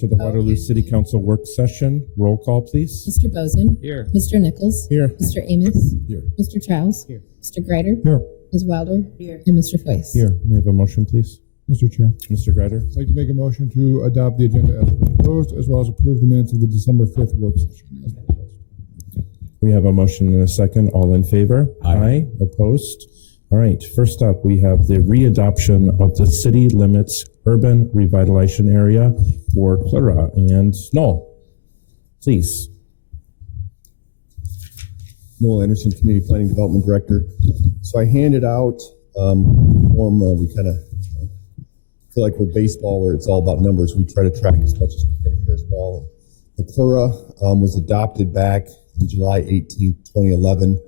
To the Waterloo City Council work session. Roll call, please. Mr. Bozen. Here. Mr. Nichols. Here. Mr. Amos. Here. Mr. Childs. Here. Mr. Greider. Here. Ms. Wilder. Here. And Mr. Foyce. Here. May I have a motion, please? Mr. Chair, Mr. Greider. I'd like to make a motion to adopt the agenda as proposed, as well as approve the minutes of the December 5th work session. We have a motion and a second. All in favor? Aye. Opposed? All right. First up, we have the readoption of the city limits urban revitalization area for Clara and Noel. Please. Noel Anderson, Community Planning Development Director. So I handed out form. We kind of feel like we're baseball, where it's all about numbers. We try to track as much as we can here as well. The CLURA was adopted back on July 18, 2011,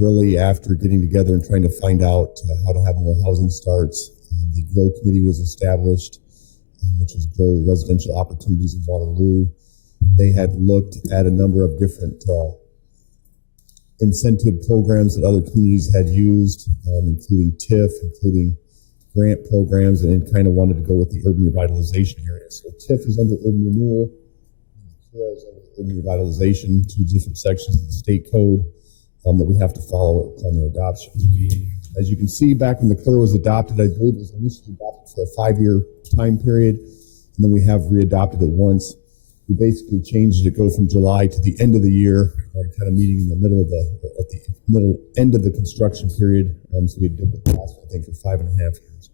really after getting together and trying to find out how to have more housing starts. The GROW Committee was established, which was Grow Residential Opportunities in Waterloo. They had looked at a number of different incentive programs that other communities had used, including TIF, including grant programs, and kind of wanted to go with the urban revitalization area. So TIF is under urban renewal, CLURA is under urban revitalization, two different sections of the state code that we have to follow on their adoption. As you can see, back when the CLURA was adopted, I believe it was initially adopted for a 5-year time period, and then we have readopted it once. We basically changed it to go from July to the end of the year, kind of meeting in the middle of at the middle end of the construction period. So we did the past, I think, for 5.5 years.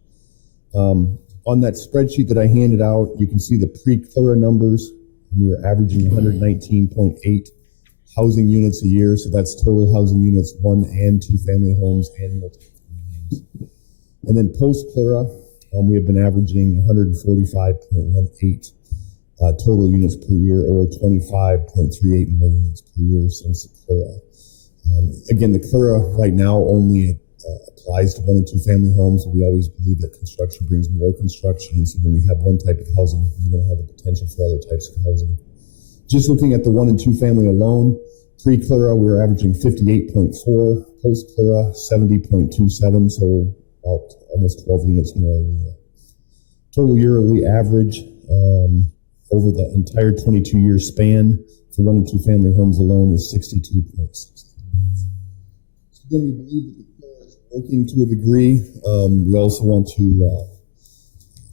On that spreadsheet that I handed out, you can see the pre-CLURA numbers. We were averaging 119.8 housing units a year. So that's total housing units, 1 and 2 family homes and multi-family homes. And then post-CLURA, we have been averaging 145.18 total units per year, or 25.38 million units per year since the CLURA. Again, the CLURA right now only applies to 1 and 2 family homes. We always believe that construction brings more construction, and so when we have one type of housing, we're going to have the potential for other types of housing. Just looking at the 1 and 2 family alone, pre-CLURA we were averaging 58.4, post-CLURA 70.27, so about almost 12 units more a year. Total yearly average over the entire 22-year span for 1 and 2 family homes alone is 62.6. So again, we believe that the CLURA is working to a degree. We also want to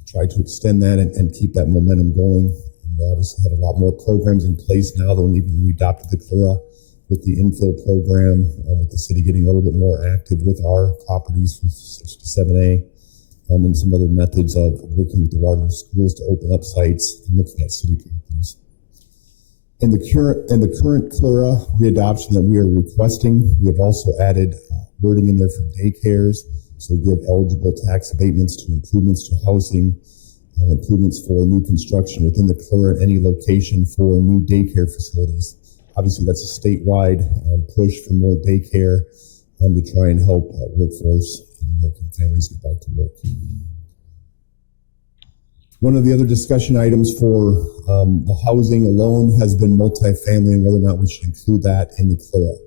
try to extend that and keep that momentum going. We obviously have a lot more programs in place now than even when we adopted the CLURA, with the infill program, with the city getting a little bit more active with our properties from 6 to 7A. And some other methods of working with the Waterloo schools to open up sites and looking at city properties. In the current CLURA readoption that we are requesting, we have also added wording in there for daycares, so give eligible tax abatements to improvements to housing, improvements for new construction within the CLURA at any location for new daycare facilities. Obviously, that's a statewide push for more daycare to try and help workforce and working families get back to work. One of the other discussion items for the housing alone has been multifamily and whether or not we should include that in the CLURA.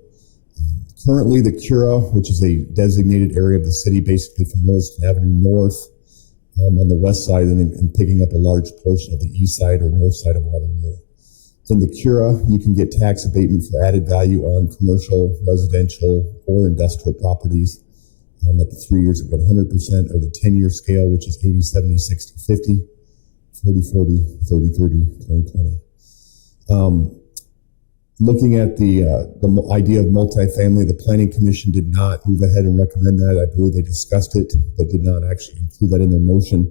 Currently, the CURA, which is a designated area of the city, basically from Williston Avenue North on the west side and picking up a large portion of the east side or north side of Waterloo. In the CURA, you can get tax abatement for added value on commercial, residential, or industrial properties at the 3 years at 100%, or the 10-year scale, which is 80, 70, 60, 50, 40, 40, 30, 30, 20, 20. Looking at the idea of multifamily, the Planning Commission did not move ahead and recommend that. I believe they discussed it, but did not actually include that in their motion.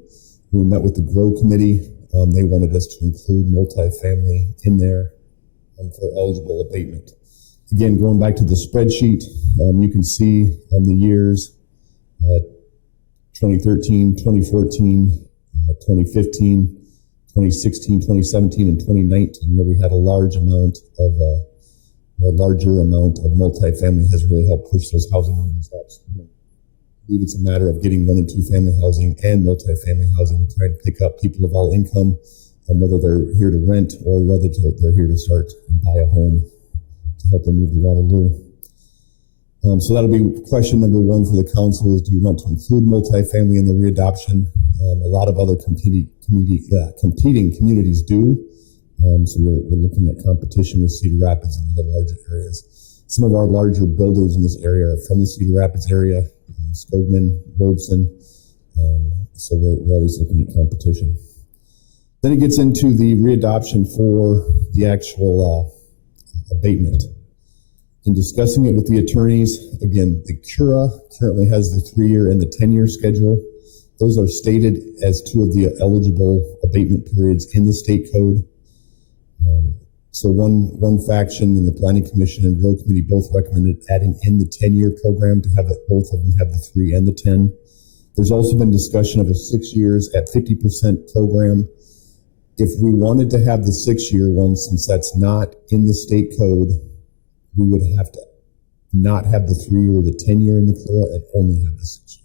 When we met with the GROW Committee, they wanted us to include multifamily in there for eligible abatement. Again, going back to the spreadsheet, you can see the years 2013, 2014, 2015, 2016, 2017, and 2019, where we had a larger amount of multifamily has really helped push those housing numbers up. So I believe it's a matter of getting 1 and 2 family housing and multifamily housing to try to pick up people of all income, and whether they're here to rent or whether they're here to start and buy a home to help them move to Waterloo. So that'll be question number one for the council is, do you want to include multifamily in the readoption? A lot of other competing communities do. So we're looking at competition with Cedar Rapids and other larger areas. Some of our larger builders in this area are from the Cedar Rapids area, Skogman, Robeson. So we're always looking at competition. Then it gets into the readoption for the actual abatement. In discussing it with the attorneys, again, the CURA currently has the 3-year and the 10-year schedule. Those are stated as two of the eligible abatement periods in the state code. So one faction in the Planning Commission and Road Committee both recommended adding in the 10-year program to have both of them have the 3 and the 10. There's also been discussion of a 6 years at 50% program. If we wanted to have the 6-year one, since that's not in the state code, we would have to not have the 3-year or the 10-year in the CURA and only have the 6-year.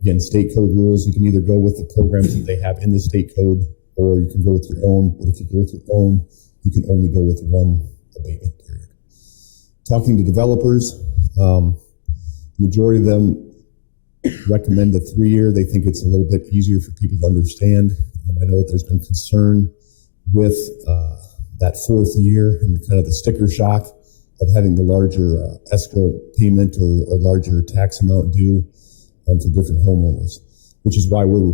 Again, state code rules, you can either go with the programs that they have in the state code, or you can go with your own. But if you go with your own, you can only go with one abatement period. Talking to developers, majority of them recommend the 3-year. They think it's a little bit easier for people to understand. I know that there's been concern with that 4th year and kind of the sticker shock of having the larger escrow payment or larger tax amount due for different homeowners, which is why we're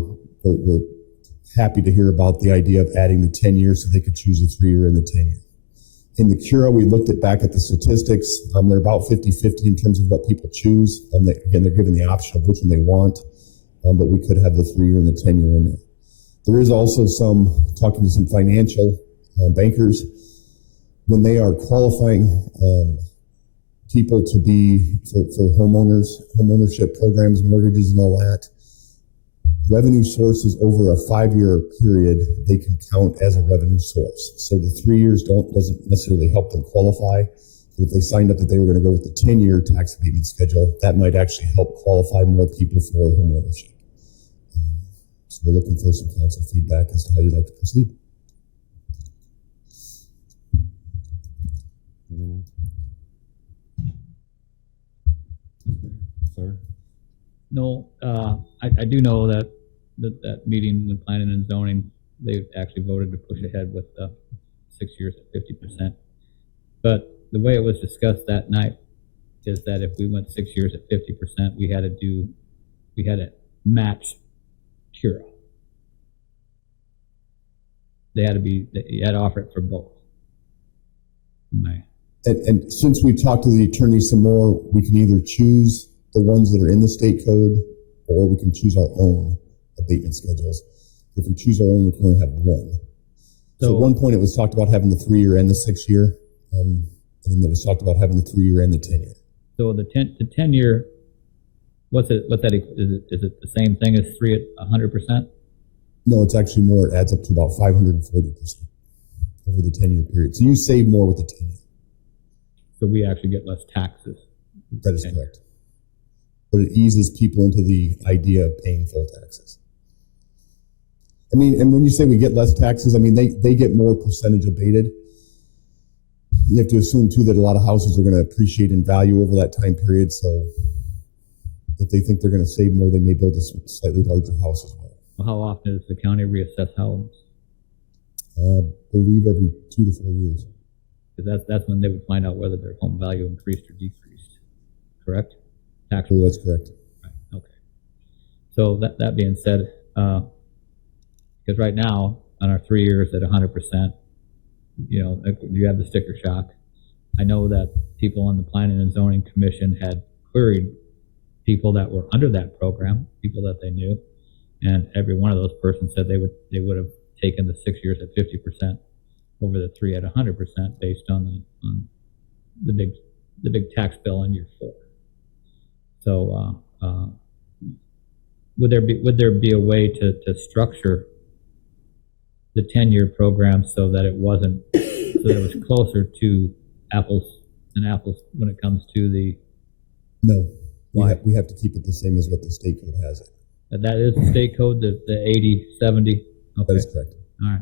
happy to hear about the idea of adding the 10 years so they could choose the 3-year and the 10-year. In the CURA, we looked back at the statistics. They're about 50-50 in terms of what people choose. Again, they're given the option of which one they want, but we could have the 3-year and the 10-year in there. There is also talking to some financial bankers, when they are qualifying people to be for homeownership programs, mortgages and all that, revenue sources over a 5-year period, they can count as a revenue source. So the 3 years doesn't necessarily help them qualify. If they signed up that they were going to go with the 10-year tax abatement schedule, that might actually help qualify more people for homeownership. So we're looking for some council feedback as to how you'd like to proceed. Sir? No, I do know that meeting with planning and zoning, they actually voted to push ahead with 6 years at 50%. But the way it was discussed that night is that if we went 6 years at 50%, we had to match CURA. You had to offer it for both. And since we talked to the attorney some more, we can either choose the ones that are in the state code, or we can choose our own abatement schedules. If we choose our own, we can only have one. So at one point it was talked about having the 3-year and the 6-year, and then it was talked about having the 3-year and the 10-year. So the 10-year, is it the same thing as 3 at 100%? No, it's actually more. It adds up to about 540% over the 10-year period. So you save more with the 10-year. So we actually get less taxes. That is correct. But it eases people into the idea of paying full taxes. I mean, and when you say we get less taxes, I mean, they get more percentage abated. You have to assume, too, that a lot of houses are going to appreciate in value over that time period. So if they think they're going to save more, they may build a slightly larger house as well. Well, how often does the county reassess houses? I believe every 2 to 4 years. Because that's when they would find out whether their home value increased or decreased, correct? Actually, that's correct. Right. Okay. So that being said, because right now on our 3 years at 100%, you have the sticker shock. I know that people on the Planning and Zoning Commission had queried people that were under that program, people that they knew, and every one of those persons said they would have taken the 6 years at 50% over the 3 at 100% based on the big tax bill in year 4. So would there be a way to structure the 10-year program so that it was closer to apples and apples when it comes to the? No, we have to keep it the same as what the state code has it. That is the state code, the 80/70. Okay. That is correct. All right.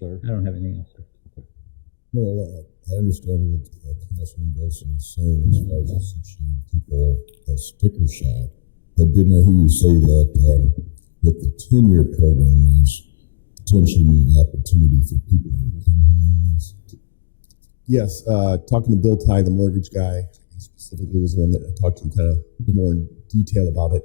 Sir? I don't have anything else, sir. No, I understand what Councilman Wilson is saying as far as us teaching people a sticker shock, but didn't I hear you say that with the 10-year program, there's potentially more opportunity for people to become homeowners? Yes, talking to Bill Ty, the mortgage guy, specifically was the one that I talked to kind of more in detail about it.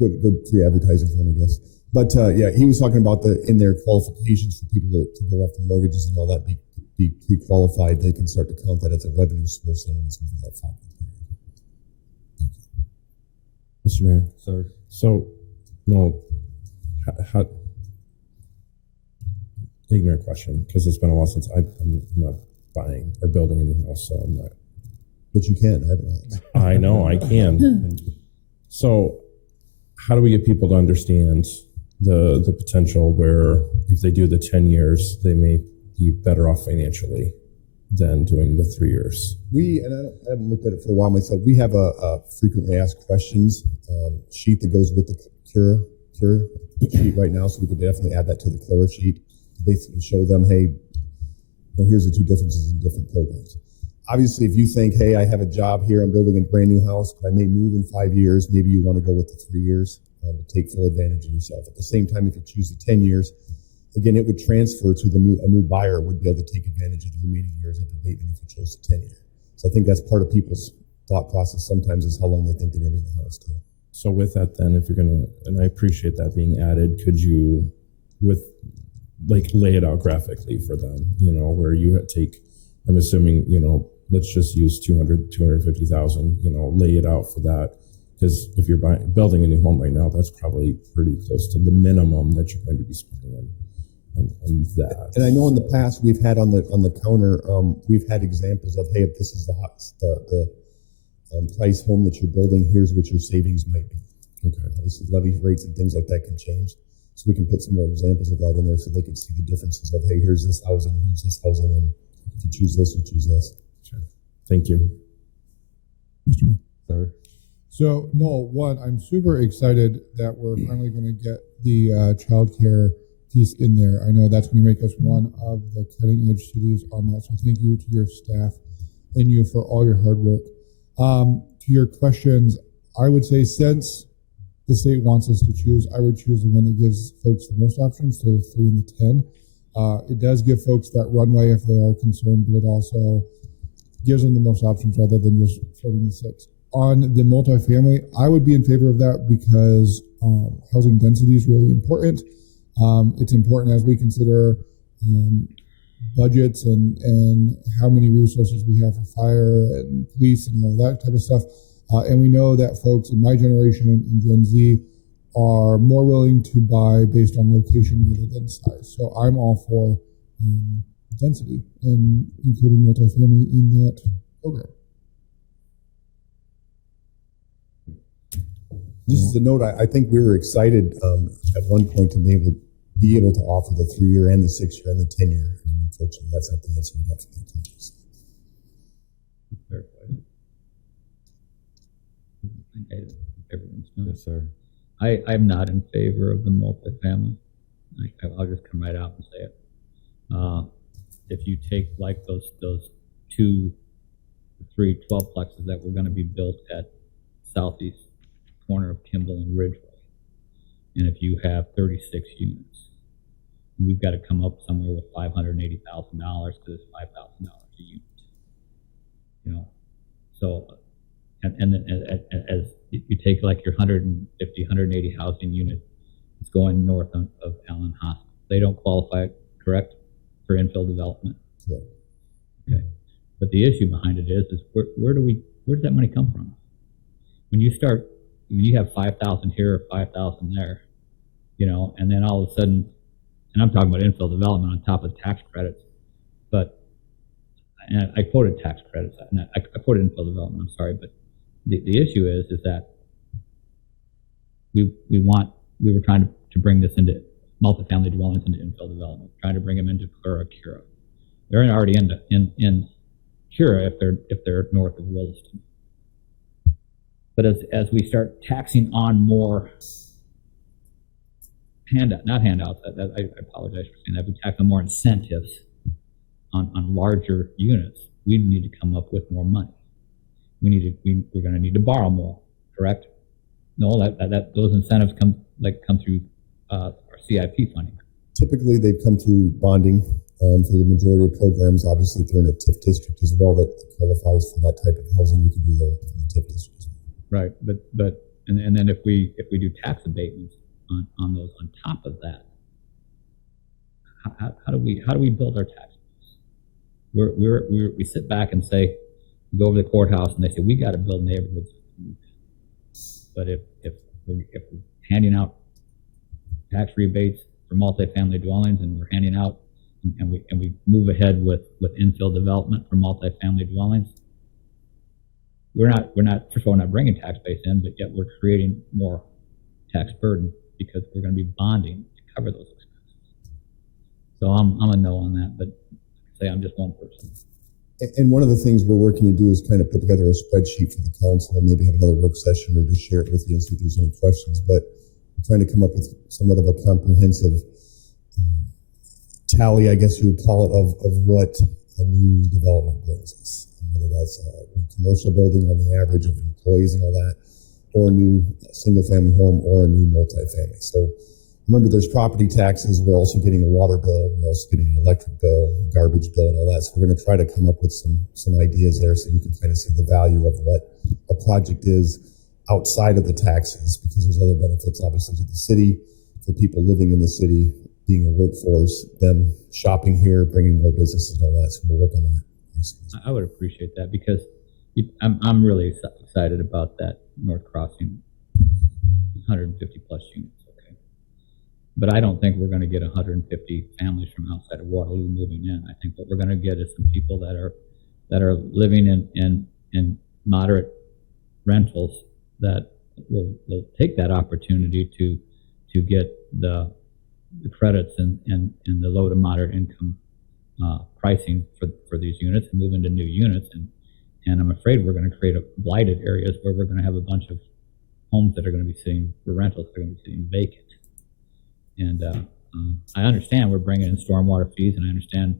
Good free advertising for him, I guess. But yeah, he was talking about in their qualifications for people to go after mortgages and all that, be pre-qualified. They can start to count that as a revenue source and it's something like that. Mr. Mayor. Sir. So, no, ignorant question, because it's been a while since I'm not buying or building a new house, so I'm not. But you can, I haven't. I know, I can. So, how do we get people to understand the potential where if they do the 10 years, they may be better off financially than doing the 3 years? I haven't looked at it for a while myself. We have a frequently asked questions sheet that goes with the Cura sheet right now, so we could definitely add that to the Cura sheet to basically show them, hey, well, here's the two differences in different programs. Obviously, if you think, hey, I have a job here, I'm building a brand new house, but I may move in 5 years, maybe you want to go with the 3 years to take full advantage of yourself. At the same time, if you choose the 10 years, again, it would transfer to a new buyer would be able to take advantage of the remaining years of the abatement if you chose the 10 year. So I think that's part of people's thought process sometimes is how long they think they're going to be in the house too. So with that, then, if you're gonna, and I appreciate that being added, could you, lay it out graphically for them? You know, where you take, I'm assuming, let's just use 250,000. Lay it out for that, because if you're building a new home right now, that's probably pretty close to the minimum that you're going to be spending on that. And I know in the past we've had on the counter, we've had examples of, hey, if this is the price home that you're building, here's what your savings might be. Okay. This is levy rates and things like that can change. So we can put some more examples of that in there so they can see the differences of, hey, here's this housing, and if you choose this, you choose this. Sure. Thank you. Mr. Mayor. Sir. So, no, one, I'm super excited that we're finally going to get the child care piece in there. I know that's going to make us one of the cutting edge cities on that. So thank you to your staff and you for all your hard work. To your questions, I would say since the state wants us to choose, I would choose the one that gives folks the most options, so the 3 and the 10. It does give folks that runway if they are concerned, but it also gives them the most options rather than just floating the 6. On the multifamily, I would be in favor of that because housing density is really important. It's important as we consider budgets and how many resources we have for fire and police and all that type of stuff. And we know that folks in my generation and Gen Z are more willing to buy based on location rather than size. So I'm all for density and including multifamily in that program. Just as a note, I think we were excited at one point to be able to offer the 3 year and the 6 year and the 10 year. And unfortunately, that's not the answer we have to make. Yes, sir. I'm not in favor of the multifamily. I'll just come right out and say it. If you take like those 2, 3 12-plexes that were going to be built at southeast corner of Kimball and Ridgeway, and if you have 36 units, we've got to come up somewhere with $580,000 because it's $5,000 a unit. So and as you take like your 150, 180 housing unit, it's going north of Allen Hospital. They don't qualify, correct, for infill development. Yeah. Okay. But the issue behind it is where does that money come from? When you have 5,000 here or 5,000 there, and then all of a sudden, and I'm talking about infill development on top of tax credits, and I quoted tax credits, and I quoted infill development, I'm sorry, but the issue is that we were trying to bring this into multifamily dwellings into infill development, trying to bring them into Cura. They're already in Cura if they're north of Williston. But as we start taxing on more not handouts, I apologize for saying that, we tax on more incentives on larger units, we need to come up with more money. We're going to need to borrow more, correct? No, that those incentives come through our CIP funding. Typically, they've come through bonding for the majority of programs. Obviously, if they're in a TIF district as well that qualifies for that type of housing, we can do that in the TIF district as well. Right, but then if we do tax abatements on those on top of that, how do we build our tax base? We sit back and say, go over to the courthouse and they say we got to build neighborhoods. But if we're handing out tax rebates for multifamily dwellings and we're handing out and we move ahead with infill development for multifamily dwellings, we're not first of all, we're not bringing tax base in, but yet we're creating more tax burden because we're going to be bonding to cover those expenses. So I'm a no on that, but say I'm just one person. And one of the things we're working to do is kind of put together a spreadsheet for the council and maybe have another work session or just share it with you and see if there's any questions. But I'm trying to come up with somewhat of a comprehensive tally, I guess you would call it, of what a new development brings us. Whether that's a commercial building on the average of employees and all that, or a new single-family home, or a new multifamily. So remember, there's property taxes. We're also getting a water bill. We're also getting an electric bill, garbage bill, and all that. So we're going to try to come up with some ideas there so you can kind of see the value of what a project is outside of the taxes, because there's other benefits, obviously, to the city, for people living in the city, being a workforce, them shopping here, bringing more businesses and all that. So we'll work on that. I would appreciate that because I'm really excited about that North Crossing 150 plus units. Okay, but I don't think we're going to get 150 families from outside of Waterloo moving in. I think what we're going to get is some people that are living in moderate rentals that will take that opportunity to get the credits and the low to moderate income pricing for these units and move into new units. And I'm afraid we're going to create blighted areas where we're going to have a bunch of homes that are going to be sitting for rentals that are going to be sitting vacant. And I understand we're bringing in stormwater fees and I understand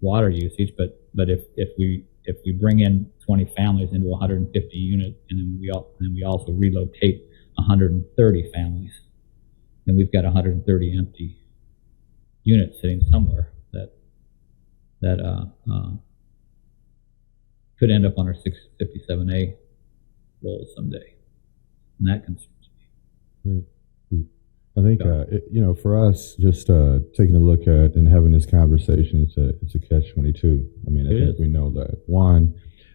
water usage, but if we bring in 20 families into 150 units and then we also relocate 130 families, then we've got 130 empty units sitting somewhere that could end up on our 657A rolls someday, and that concerns me. I think for us, just taking a look at and having this conversation, it's a catch-22. I mean, I think we know that. One,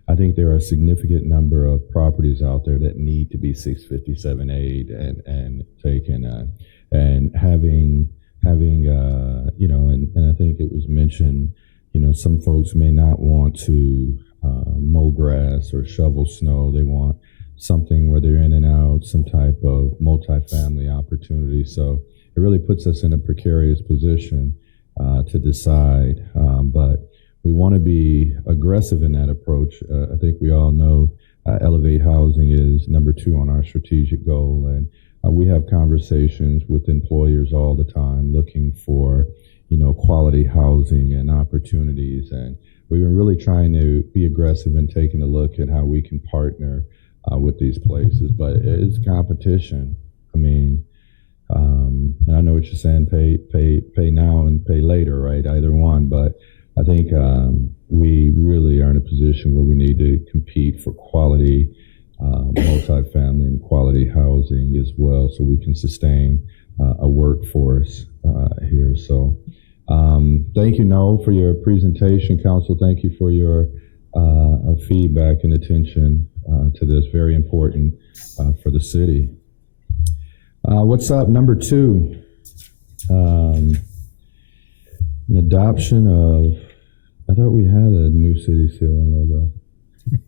I think there are a significant number of properties out there that need to be 657A'd and taken, and having and I think it was mentioned, some folks may not want to mow grass or shovel snow. They want something where they're in and out, some type of multifamily opportunity. So it really puts us in a precarious position to decide. But we want to be aggressive in that approach. I think we all know Elevate Housing is number 2 on our strategic goal. And we have conversations with employers all the time looking for, quality housing and opportunities. And we've been really trying to be aggressive in taking a look at how we can partner with these places. But it's competition. I mean, and I know what you're saying, pay now and pay later, right? Either one. But I think we really are in a position where we need to compete for quality multifamily and quality housing as well, so we can sustain a workforce here. So thank you, Noel, for your presentation. Council, thank you for your feedback and attention to this. Very important for the city. What's up? Number 2, an adoption of, I thought we had a new city seal and logo.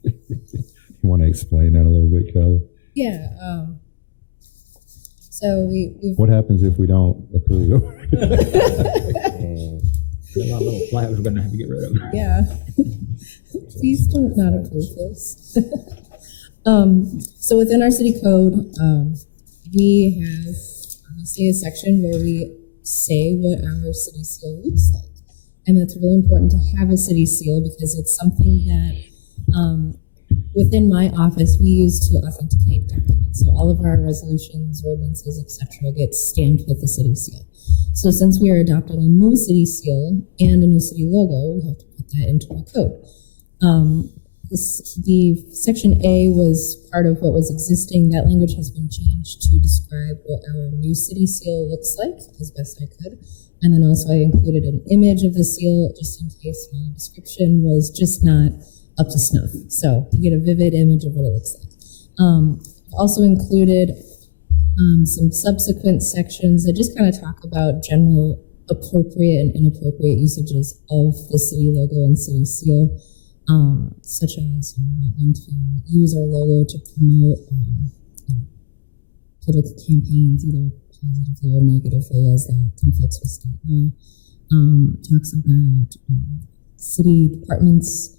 You want to explain that a little bit, Kelly? Yeah. So we What happens if we don't approve? There's a lot of little flags we're going to have to get rid of. yeah. Please don't not approve this. So within our city code, we have obviously a section where we say what our city seal looks like. and it's really important to have a city seal because it's something that within my office we use to authenticate documents. So all of our resolutions, ordinances, etc., get stamped with the city seal. So since we are adopting a new city seal and a new city logo, we have to put that into our code. The section A was part of what was existing. That language has been changed to describe what our new city seal looks like as best I could. And then also I included an image of the seal just in case my description was just not up to snuff. So you get a vivid image of what it looks like. Also included some subsequent sections that just kind of talk about general appropriate and inappropriate usages of the city logo and city seal. Such as wanting to use our logo to promote political campaigns, either positively or negatively, as that conflicts with state law. Talks about city departments,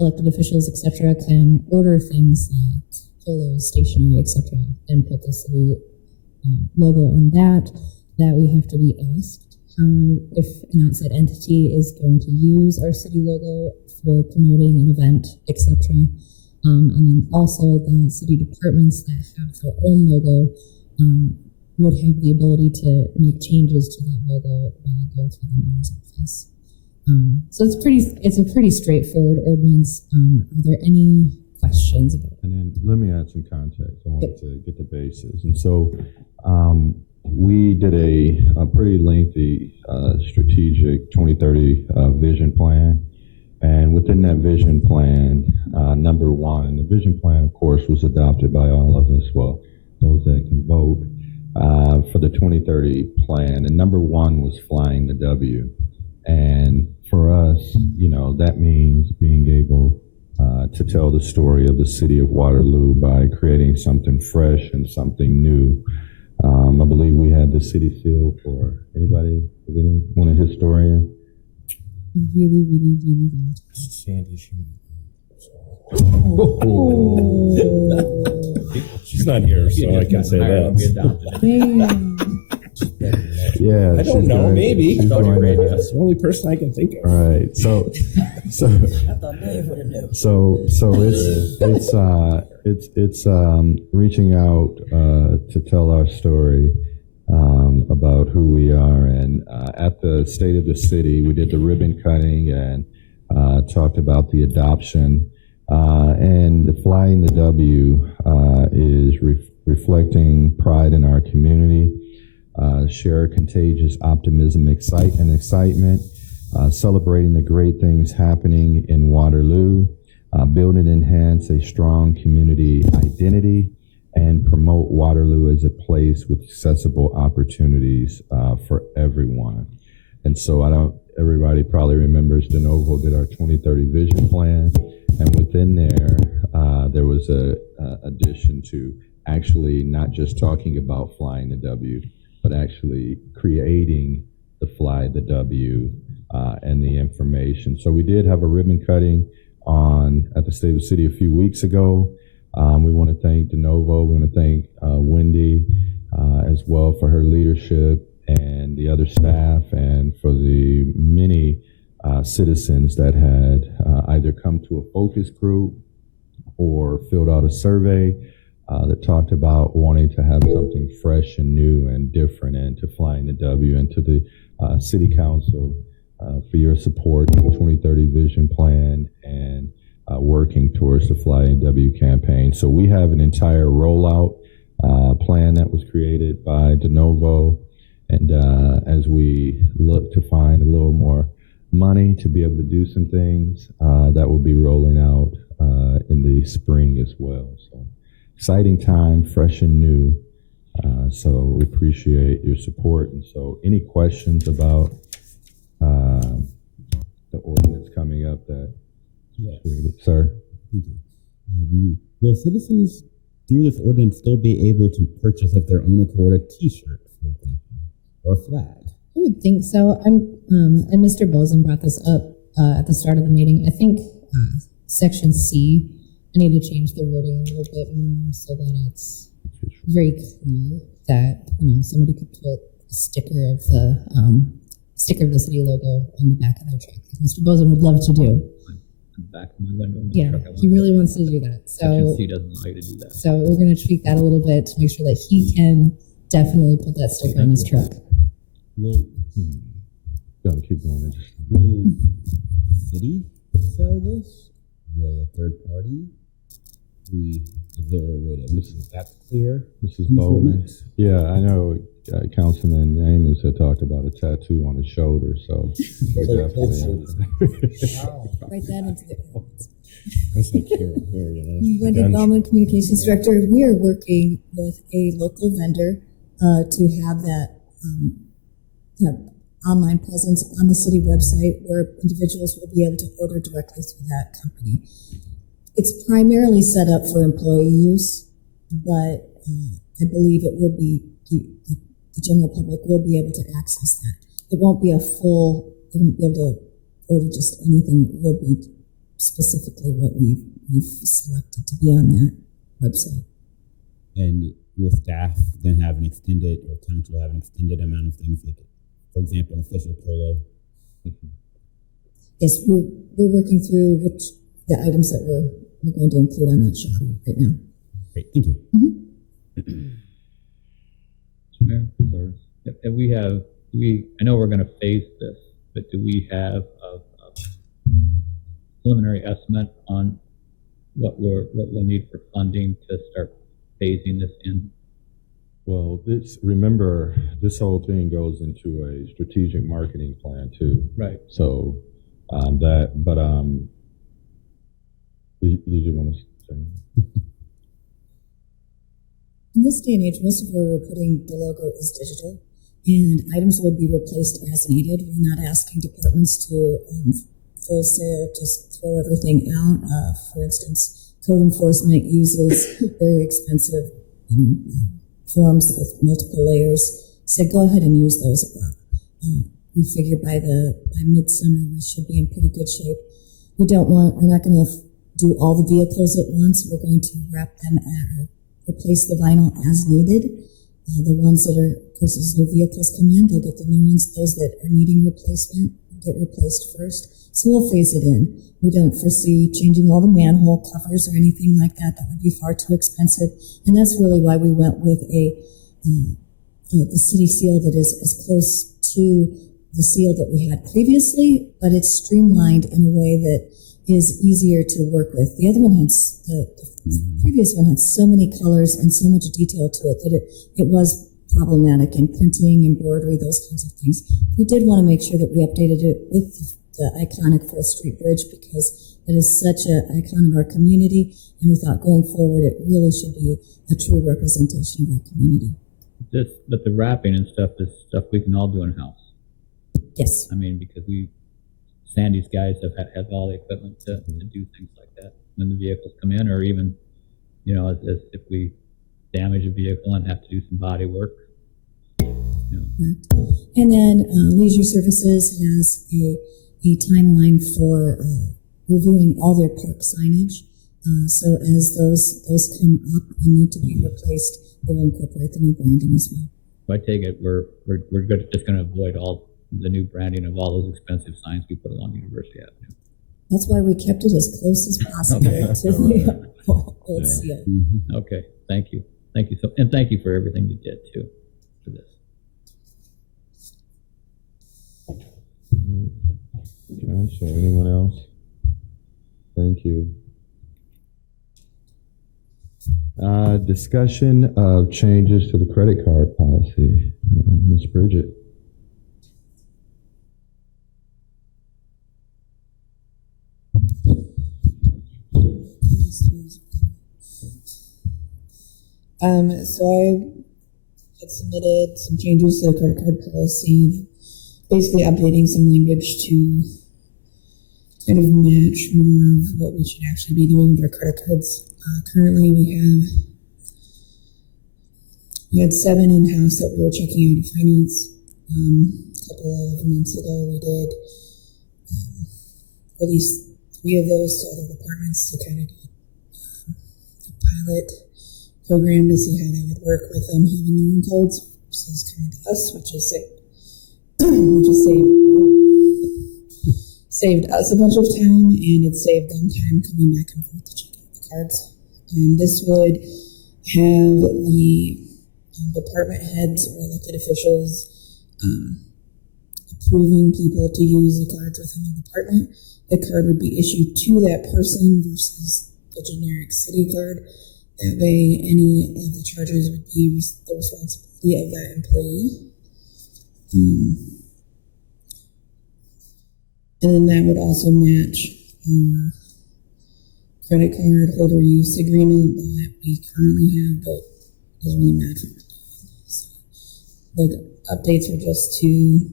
elected officials, etc., can order things like polos, stationery, etc., and put the city logo on that. That we have to be asked if an outside entity is going to use our city logo for promoting an event, etc. And then also the city departments that have their own logo would have the ability to make changes to that logo when they go through the mayor's office. So it's a pretty straightforward ordinance. Are there any questions about it? And then let me add some context. I wanted to get the basis. And so we did a pretty lengthy strategic 2030 vision plan. And within that vision plan, number one, the vision plan, of course, was adopted by all of us, well, those that can vote, for the 2030 plan. And number one was flying the W. And for us, you know, that means being able to tell the story of the city of Waterloo by creating something fresh and something new. I believe we had the city seal for anybody, anyone a historian? Really, really, really good. Sandy She's not here, so I can say that. Yeah, I don't know, maybe. She's going to- That's the only person I can think of. All right, so it's reaching out to tell our story about who we are, and at the State of the City, we did the ribbon cutting and talked about the adoption, and the flying the W is reflecting pride in our community. Share contagious optimism, excitement, celebrating the great things happening in Waterloo, build and enhance a strong community identity, and promote Waterloo as a place with accessible opportunities for everyone. And so everybody probably remembers DeNovo did our 2030 vision plan, and within there was a addition to actually not just talking about flying the W, but actually creating the fly the W and the information. So we did have a ribbon cutting at the State of the City a few weeks ago. We want to thank DeNovo. We want to thank Wendy as well for her leadership and the other staff, and for the many citizens that had either come to a focus group or filled out a survey that talked about wanting to have something fresh and new and different, and to flying the W, and to the City Council for your support in the 2030 vision plan and working towards the Flying W campaign. So we have an entire rollout plan that was created by DeNovo, and as we look to find a little more money to be able to do some things, that will be rolling out in the spring as well. So exciting time, fresh and new. So we appreciate your support. And so any questions about the ordinance coming up that, sir? Will citizens through this ordinance still be able to purchase of their own accord a T-shirt, for example, or a flag? I would think so. And Mr. Bozen brought this up at the start of the meeting. I think section C, I need to change the wording a little bit more so that it's very clear that somebody could put a sticker of the sticker of the city logo on the back of their truck. Mr. Bozen would love to do. In the back of my window. In my Yeah, truck, I he want really wants to do that. Section So, C doesn't allow you to do that. so we're going to tweak that a little bit to make sure that he can definitely put that sticker on his truck. Will Gotta keep going. will city sell this? Will a third party? Is there a way to make that clear? Mrs. Bowman. Yeah, I know Councilman Amos had talked about a tattoo on his shoulder, so. we're definitely- Write that into the. That's like here, you know. Wendy Gunge. Bauman, Communications Director. We are working with a local vendor to have that online presence on the city website where individuals will be able to order directly through that company. It's primarily set up for employee use, but I believe it will be the general public will be able to access that. It won't be a full. They won't be able to order just anything. It will be specifically what we've selected to be on that website. And will staff then have an extended, or council have an extended amount of things like, for example, an official polo? Yes, we're working through the items that we're going to include on that shop right now. Great, thank you. Mayor, if we have, I know we're gonna phase this, but do we have a preliminary estimate on what we'll need for funding to start phasing this in? Well, remember, this whole thing goes into a strategic marketing plan too. Right. So, did you want to say? In this day and age, most of where we're putting the logo is digital, and items will be replaced as needed. We're not asking departments to wholesale just throw everything out. For instance, code enforcement uses very expensive forms with multiple layers. So go ahead and use those. We figure by midsummer we should be in pretty good shape. We're not going to do all the vehicles at once. We're going to wrap them replace the vinyl as needed. The ones that are, of course, as new vehicles come in, they'll get the new ones. Those that are needing replacement will get replaced first. So we'll phase it in. We don't foresee changing all the manhole covers or anything like that. That would be far too expensive. And that's really why we went with the city seal that is as close to the seal that we had previously, but it's streamlined in a way that is easier to work with. The other one had, the previous one had so many colors and so much detail to it that it was problematic in printing, embroidery, those kinds of things. We did want to make sure that we updated it with the iconic 4th Street Bridge because it is such an icon of our community, and we thought going forward it really should be a true representation of our community. But the wrapping and stuff is stuff we can all do in-house. Yes. I mean, because Sandy's guys have all the equipment to do things like that when the vehicles come in, or even, as if we damage a vehicle and have to do some body work. And then Leisure Services has a timeline for reviewing all their park signage. So as those come up and need to be replaced, they will incorporate the new branding as well. So I take it we're just going to avoid all the new branding of all those expensive signs we put along University Avenue. That's why we kept it as close as possible Okay. to the old seal. Okay, thank you. Thank you. And thank you for everything you did too for this. Council, anyone else? Thank you. Discussion of changes to the credit card policy. Ms. Bridget. So I had submitted some changes to the credit card policy, basically updating some language to kind of match more of what we should actually be doing with our credit cards. Currently we had 7 in-house that we were checking out of finance. A couple of months ago we did release 3 of those to other departments to kind of get a pilot program to see how they would work with them having their own codes versus coming to us, which is which has saved us a bunch of time, and it saved them time coming back and forth to check out the cards. This would have the department heads or elected officials approving people to use the cards within the department. The card would be issued to that person versus the generic city card. That way, any of the charges would be the responsibility of that employee. And then that would also match our credit card holder use agreement that we currently have, but doesn't really match what we're doing. So the updates were just to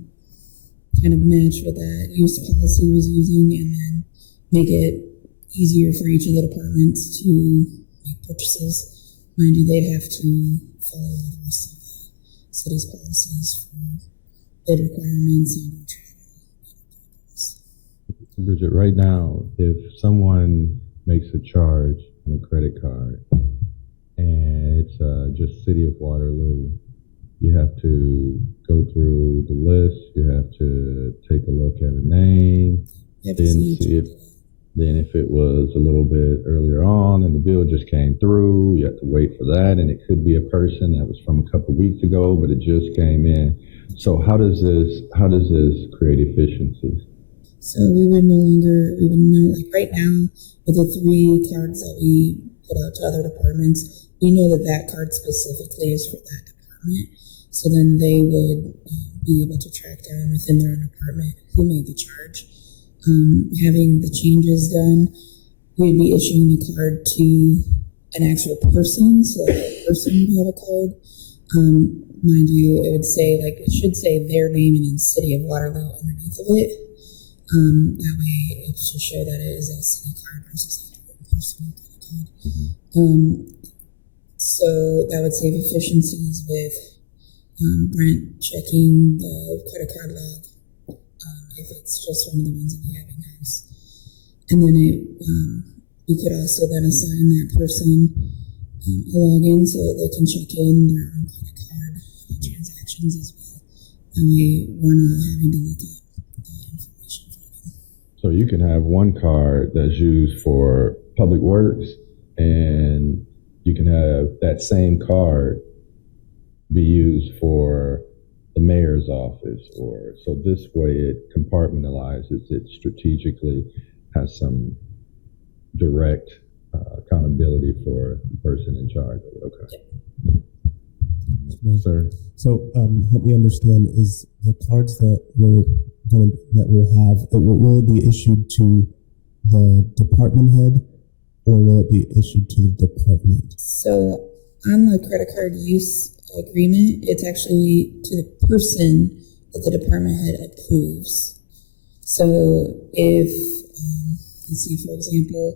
kind of match what that use policy was using and then make it easier for each of the departments to make purchases. Mind you, they'd have to follow the rest of the city's policies for bid requirements and travel. Bridget, right now, if someone makes a charge on a credit card and it's just City of Waterloo, you have to go through the list, you have to take a look at a name, then see if it was a little bit earlier on and the bill just came through, you have to wait for that, and it could be a person that was from a couple weeks ago, but it just came in. So how does this create efficiencies? So we would know, like right now, with the 3 cards that we put out to other departments, we know that that card specifically is for that department. So then they would be able to track down within their own department who made the charge. Having the changes done, we'd be issuing the card to an actual person, so that person would have a card. Mind you, it should say their name and then City of Waterloo underneath of it. That way it should show that it is a city card versus a personal credit card. So that would save efficiencies with Brent checking the credit card log if it's just one of the ones that we have in house. And then we could also then assign that person a login so that they can check in their own credit card transactions as well. And we're not having to look at So you can have one card that's used for public works, and you can have that same card be used for the mayor's office, or so this way it compartmentalizes it strategically, has some direct accountability for the person in charge of it. Okay. Sir. So help me understand, is the cards that we'll have, will it be issued to the department head or will it be issued to the department? So on the credit card use agreement, it's actually to the person that the department head approves. So if, let's see, for example,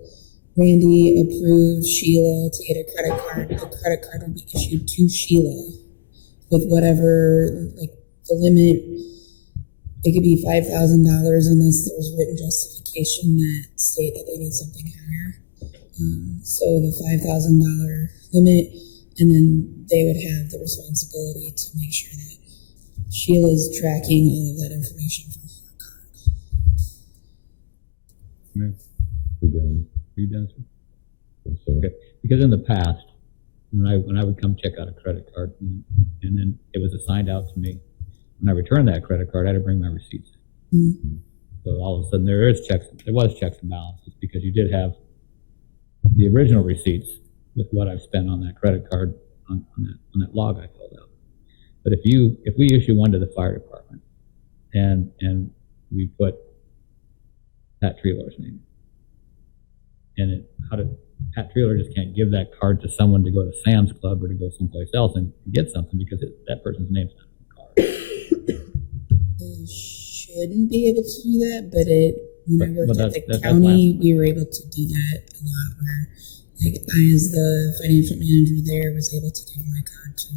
Randy approved Sheila to get a credit card, the credit card will be issued to Sheila with whatever, like the limit. It could be $5,000 unless there's written justification that state that they need something higher. So the $5,000 limit, and then they would have the responsibility to make sure that Sheila's tracking all of that information for her card. Are you done? Okay. Because in the past, when I would come check out a credit card and then it was assigned out to me, when I returned that credit card, I had to bring my receipts. Mm-hmm. So all of a sudden there was checks and balances because you did have the original receipts with what I've spent on that credit card on that log I filled out. But if we issue one to the fire department and we put Pat Treeler's name, and Pat Treeler just can't give that card to someone to go to Sam's Club or to go someplace else and get something because that person's name's not on the card. They shouldn't be able to do that, but when I worked at the that's county, we were able to do that a lot where, like, I, as the financial manager there, was able to give my card to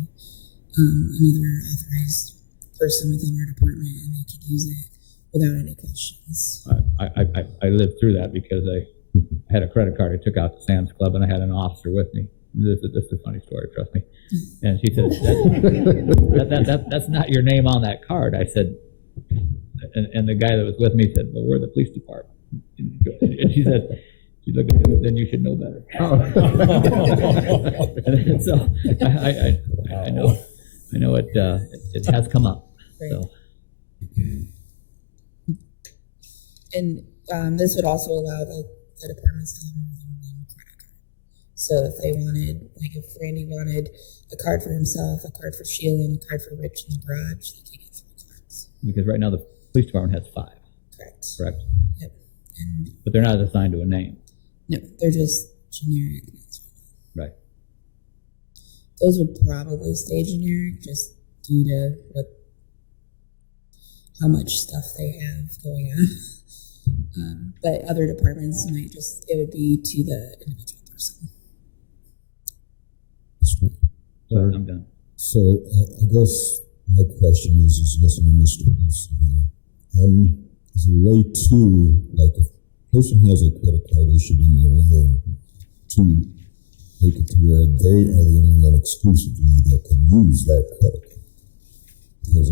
another authorized person within our department, and they could use it without any questions. I lived through that because I had a credit card I took out to Sam's Club, and I had an officer with me. This is a funny story, trust me. And she said, that's not your name on that card. I said, And the guy that was with me said, well, we're the police department. And she said, she's looking at me, then you should know better. And so I know it has come up. So. And this would also allow the departments to have more than one credit card. So if they wanted, like if Randy wanted a card for himself, a card for Sheila, and a card for Rich in the garage, they could get 3 cards. Because right now the police department has 5. Correct? Yep. And But they're not assigned to a name. no, they're just generic. Right. Those would probably stay generic just due to how much stuff they have going on. But other departments might just, it would be to the individual person. So I'm done. So I guess my question is listening to Mr. Wilson here. Is there a way to, like, if a person has a credit card issued in their name, to make it to where they are the only one exclusively that can use that credit card? Because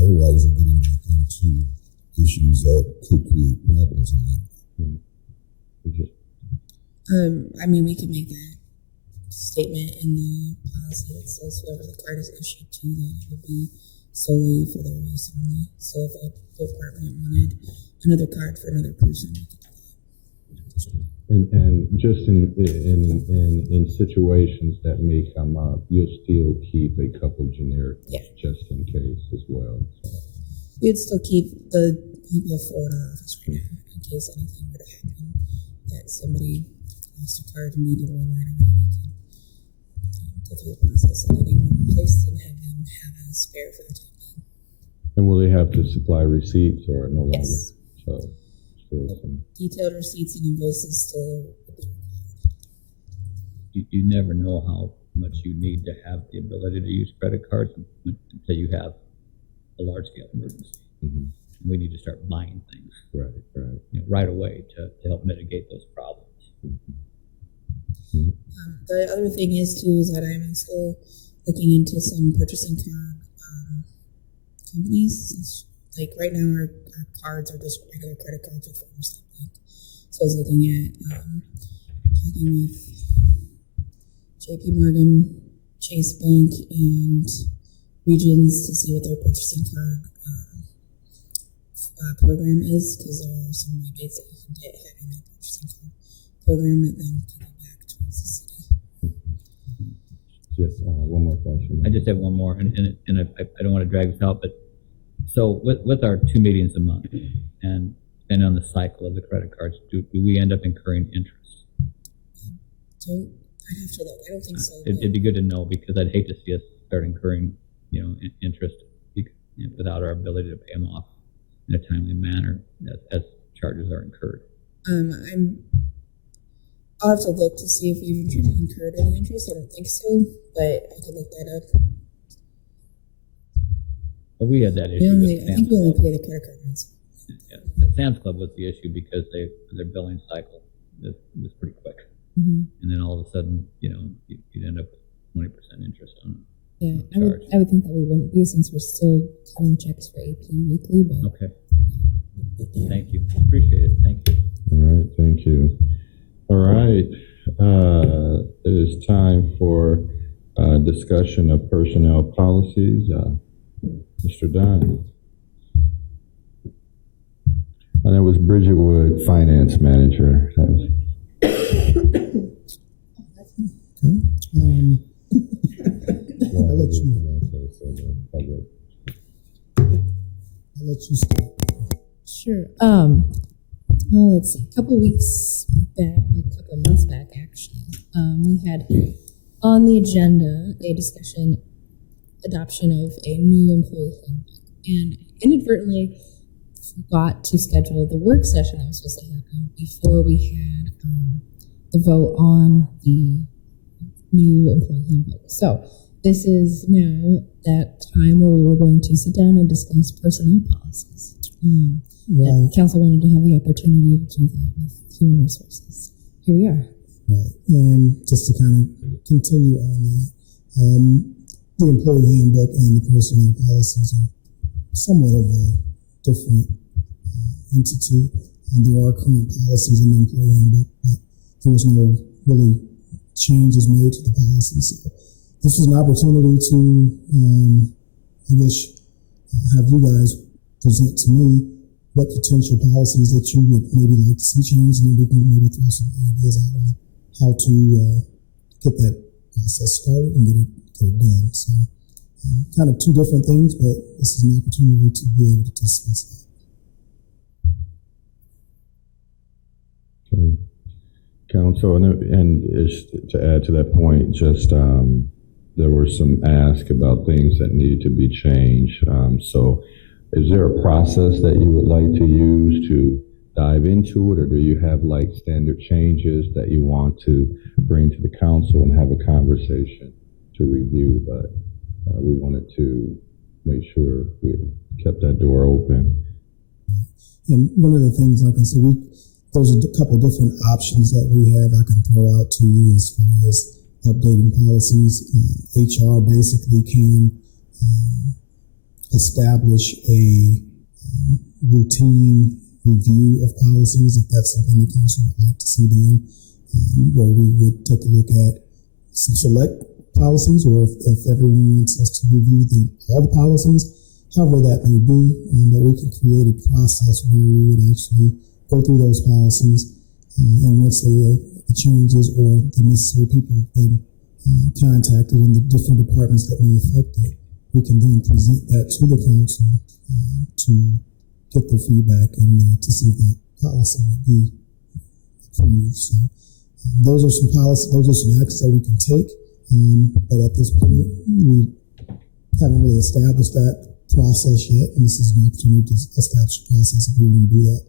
otherwise you're getting into issues that could create problems in that. I mean, we could make that statement in the policy that says whoever the card is issued to, that it would be solely for their use only. So if a department wanted another card for another person, we could do that. And just in situations that may come up, you'll still keep a couple generic just in case as well. So. We'd still keep the people for our office right now in case anything were to happen, that somebody lost a card and needed one right away. We could go through the process of getting one replaced and have them have a spare for the time being. And will they have to supply receipts or no longer? Yes. So, still some. Detailed receipts and invoices still. You never know how much you need to have the ability to use credit cards until you have a large scale emergency. Mm-hmm. We need to start buying things Right. right away to help mitigate those problems. Mm-hmm. The other thing is too is that I'm also looking into some purchasing card companies. Since, like right now, our cards are just regular credit cards with Farmers Bank. So I was looking at talking with JP Morgan, Chase Bank, and Regions to see what their purchasing card program is, because there are some rebates that you can get having that purchasing card program that then can go back towards the city. Just one more question. I just have one more, and I don't want to drag this out, but so with our 2 meetings a month and on the cycle of the credit cards, do we end up incurring interest? I'd have to look. I don't think so. It'd be good to know, because I'd hate to see us start incurring, interest without our ability to pay them off in a timely manner as charges are incurred. I'll have to look to see if we've incurred any interest. I don't think so, but I could look that up. Well, we had that issue. I think we only pay the credit card ones. Yeah, the Sam's Club was the issue because their billing cycle was pretty quick, and then all of a sudden, you'd end up with 20% interest on it. Yeah, I would think that we wouldn't be, since we're still cutting checks for AP weekly. But Okay. Thank you. Appreciate it. Thank you. All right. Thank you. All right. It is time for discussion of personnel policies. Mr. Dunn. And that was Bridget Wood, Finance Manager. That was. I'll let you start. sure. Well, let's see. A couple months back, actually, we had on the agenda a discussion adoption of a new employee handbook, and inadvertently forgot to schedule the work session that was supposed to happen before we had the vote on the new employee handbook. So this is now that time where we were going to sit down and discuss personnel policies. Right. Council wanted to have the opportunity to do that with human resources. Here we are. Right. And just to kind of continue on that, the employee handbook and the personnel policies are somewhat of a different entity. And there are current policies in the employee handbook, but there was no really changes made to the policies. So this was an opportunity to, I guess, have you guys present to me what potential policies that you would maybe like to see changed, and then we can maybe throw some ideas out on how to get that process started and get it done. So kind of two different things, but this is an opportunity to be able to discuss that. Okay. Council, and to add to that point, just there were some ask about things that needed to be changed. So is there a process that you would like to use to dive into it, or do you have like standard changes that you want to bring to the council and have a conversation to review? But we wanted to make sure we kept that door open. And one of the things, like I said, there's a couple different options that we have I can throw out to you as far as updating policies. HR basically can establish a routine review of policies, if that's something the council would like to see done, where we would take a look at some select policies, or if everyone wants us to review all the policies, however that may be, that we can create a process where we would actually go through those policies, and once the changes or the necessary people have been contacted in the different departments that may affect it, we can then present that to the council to get the feedback and to see if that policy will be approved. So those are some actions that we can take, but at this point we haven't really established that process yet, and this is an opportunity to establish a process if we want to do that.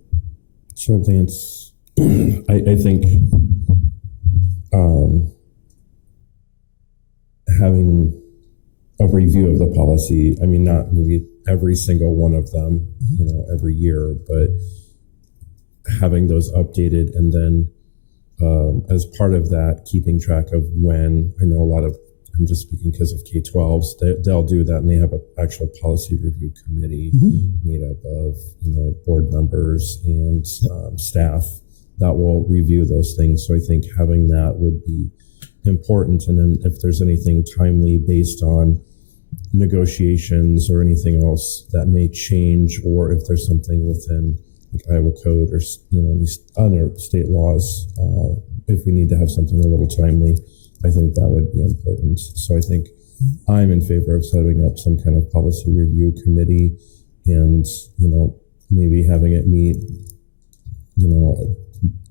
So Lance, I think having a review of the policy, I mean, not maybe every single one of them, every year, but having those updated, and then as part of that, keeping track of when, I know a lot of, I'm just speaking because of K-12s, they'll do that, and they have an actual policy review committee made up of board members and staff that will review those things. So I think having that would be important. And then if there's anything timely based on negotiations or anything else that may change, or if there's something within like Iowa code or these other state laws, if we need to have something a little timely, I think that would be important. So I think I'm in favor of setting up some kind of policy review committee, and maybe having it meet a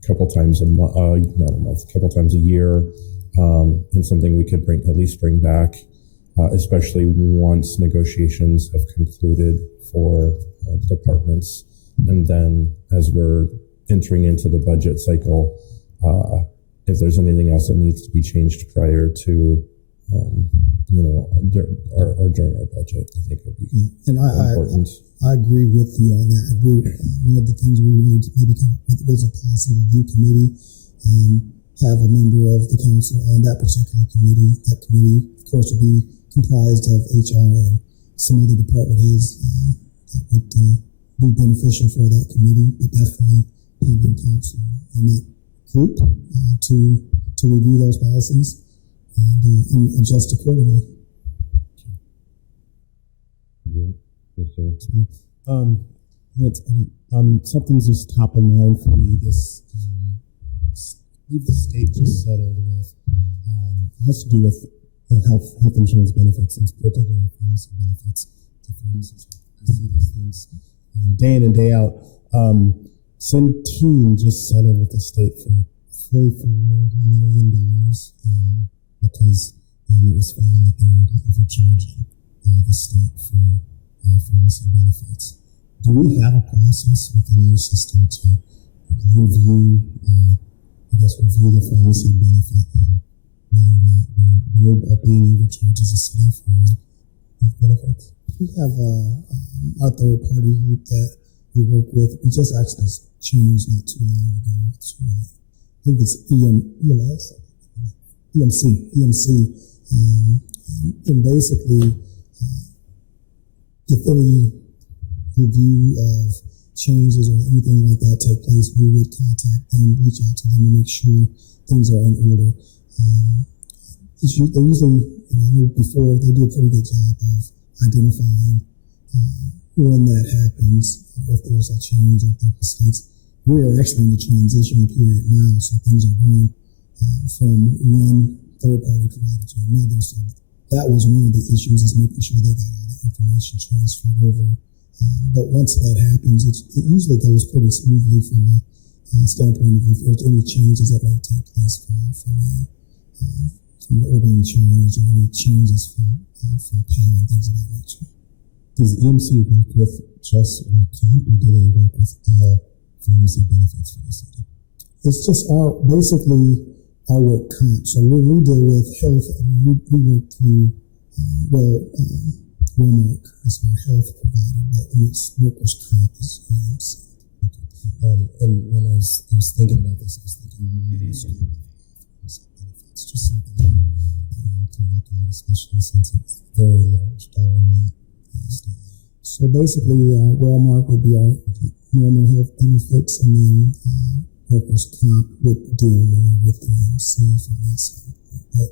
couple times a month, not a month, a couple times a year, and something we could bring back, especially once negotiations have concluded for departments, and then as we're entering into the budget cycle, if there's anything else that needs to be changed prior to, or during our budget, I think would be important. I agree with you on that. I agree. One of the things we need to maybe come up with is a policy review committee, have a member of the council on that particular committee. That committee, of course, would be comprised of HR and some other department heads that would be beneficial for that committee, but definitely having council in that group to review those policies and adjust accordingly. Yes, sir. Something's just top of mind for me. This the state just settled with has to do with health insurance benefits, and particularly pharmacy benefits to pharmacists. I see these things day in and day out. Centene just settled with the state for $44 million because it was found that they were overcharging the state for pharmacy benefits. Do we have a process within our system to review the pharmacy benefit and whether or not we're being overcharged as a city for benefits? We have our third party group that we work with. We just actually changed not too long ago. I think it's EMC. And basically, if any review of changes or anything like that take place, we would contact them, reach out to them, and make sure things are in order. They usually, I know before, they do a pretty good job of identifying when that happens, if there's a change, if there are mistakes. We're actually in the transition period now, so things are going from one third-party provider to another. So that was one of the issues, is making sure they got all the information transferred over. But once that happens, it usually goes pretty smoothly from a standpoint of if there's any changes that might take place from the ordering charge, or any changes from pay and things of that nature. Does EMC work with just comp, or do they work with pharmacy benefits for the city? It's just basically our work comp. So when we deal with health, we work through, Wellmark is our health provider, but when it's workers' comp, it's EMC. And when I was thinking about this, I was thinking it's just something to look at, especially since it's a very large dollar amount. So basically, Wellmark would be our normal health benefits, and then workers' comp would deal more with the EMC from that standpoint. But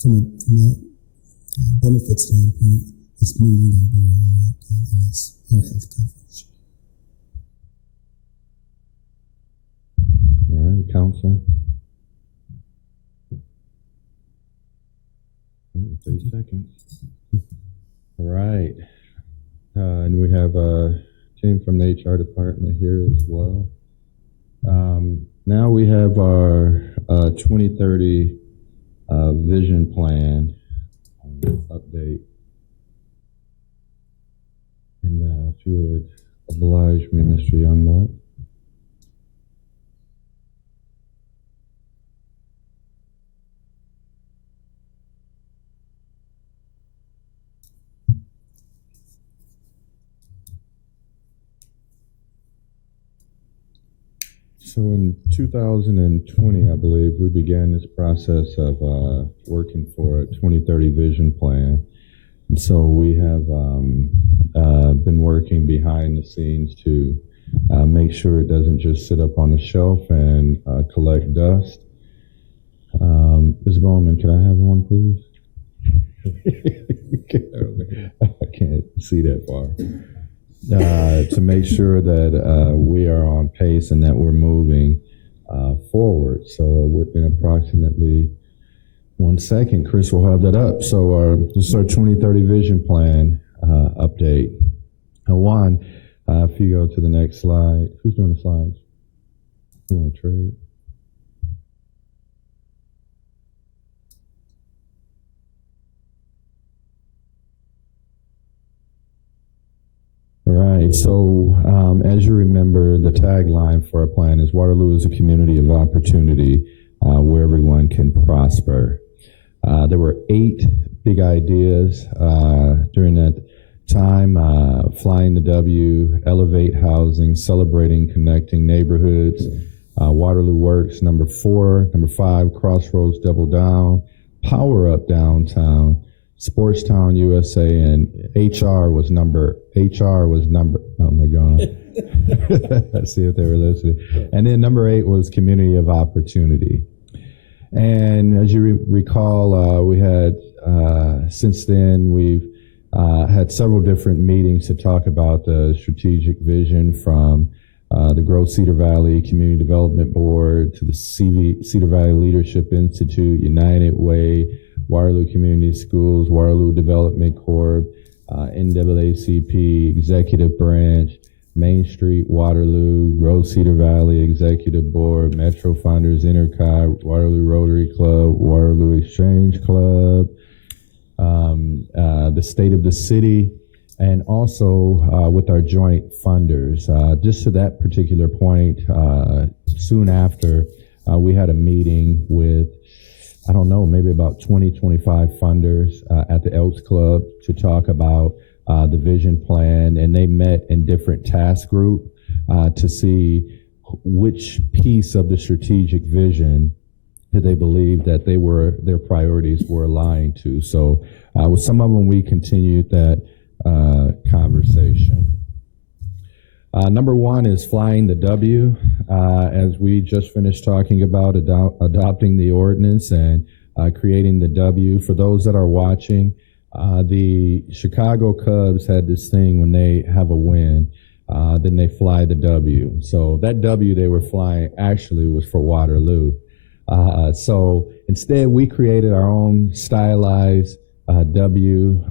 from a benefit standpoint, it's mainly going to be Wellmark, and it's our health coverage. All right, council. 30 seconds. All right. And we have a team from the HR department here as well. Now we have our 2030 vision plan update. And if you would oblige me, Mr. Youngblood. So in 2020, I believe, we began this process of working for a 2030 vision plan. And so we have been working behind the scenes to make sure it doesn't just sit up on the shelf and collect dust. Ms. Bowman, can I have one, please? I can't see that far. To make sure that we are on pace and that we're moving forward. So within approximately 1 second, Chris will have that up. So this is our 2030 vision plan update. Juan, if you go to the next slide. Who's doing the slides? You want to trade? All right, so as you remember, the tagline for our plan is Waterloo is a community of opportunity where everyone can prosper. There were 8 big ideas during that time: Flying the W, Elevate Housing, Celebrating Connecting Neighborhoods, Waterloo Works, number 4, number 5, Crossroads Double Down, Power Up Downtown, Sports Town USA, and HR was number, oh my God. Let's see if they were listening. And then number 8 was Community of Opportunity. And as you recall, we had, since then, we've had several different meetings to talk about the strategic vision, from the Grove Cedar Valley Community Development Board to the Cedar Valley Leadership Institute, United Way, Waterloo Community Schools, Waterloo Development Corp, NAACP, Executive Branch, Main Street, Waterloo, Grove Cedar Valley Executive Board, Metro Founders Intercom, Waterloo Rotary Club, Waterloo Exchange Club, the State of the City, and also with our joint funders. Just to that particular point, soon after, we had a meeting with, I don't know, maybe about 20, 25 funders at the Elks Club to talk about the vision plan, and they met in different task groups to see which piece of the strategic vision that they believed that their priorities were aligned to. So with some of them, we continued that conversation. Number one is flying the W, as we just finished talking about adopting the ordinance and creating the W. For those that are watching, the Chicago Cubs had this thing when they have a win, then they fly the W. So that W they were flying actually was for Waterloo. So instead, we created our own stylized W,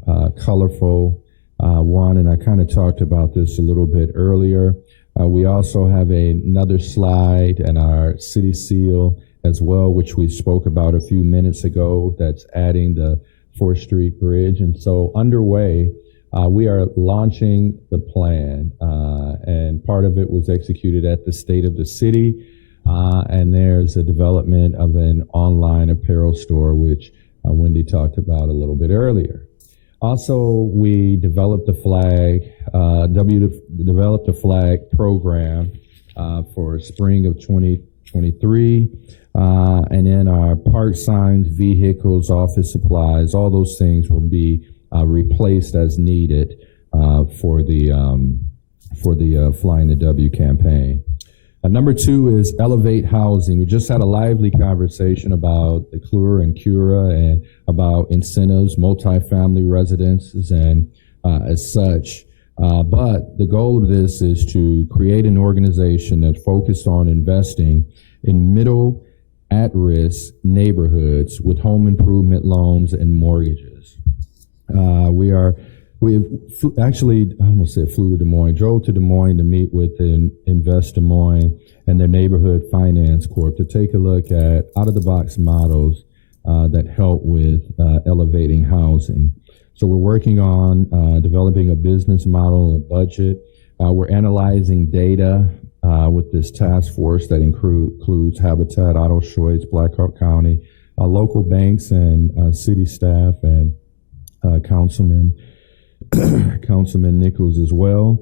colorful one, and I kind of talked about this a little bit earlier. We also have another slide and our city seal as well, which we spoke about a few minutes ago, that's adding the 4th Street Bridge. And so underway, we are launching the plan, and part of it was executed at the State of the City. And there's a development of an online apparel store, which Wendy talked about a little bit earlier. Also, we developed the flag, developed a flag program for spring of 2023. And then our park signs, vehicles, office supplies, all those things will be replaced as needed for the Flying the W campaign. Number two is elevate housing. We just had a lively conversation about the CLURA and CURA and about incentives, multifamily residences, and as such. But the goal of this is to create an organization that's focused on investing in middle at-risk neighborhoods with home improvement loans and mortgages. We actually, I almost said flew to Des Moines, drove to Des Moines to meet with Invest Des Moines and their Neighborhood Finance Corp to take a look at out-of-the-box models that help with elevating housing. So we're working on developing a business model, a budget. We're analyzing data with this task force that includes Habitat, Otto Schweitz, Black Hawk County, local banks and city staff and Councilman Nichols as well.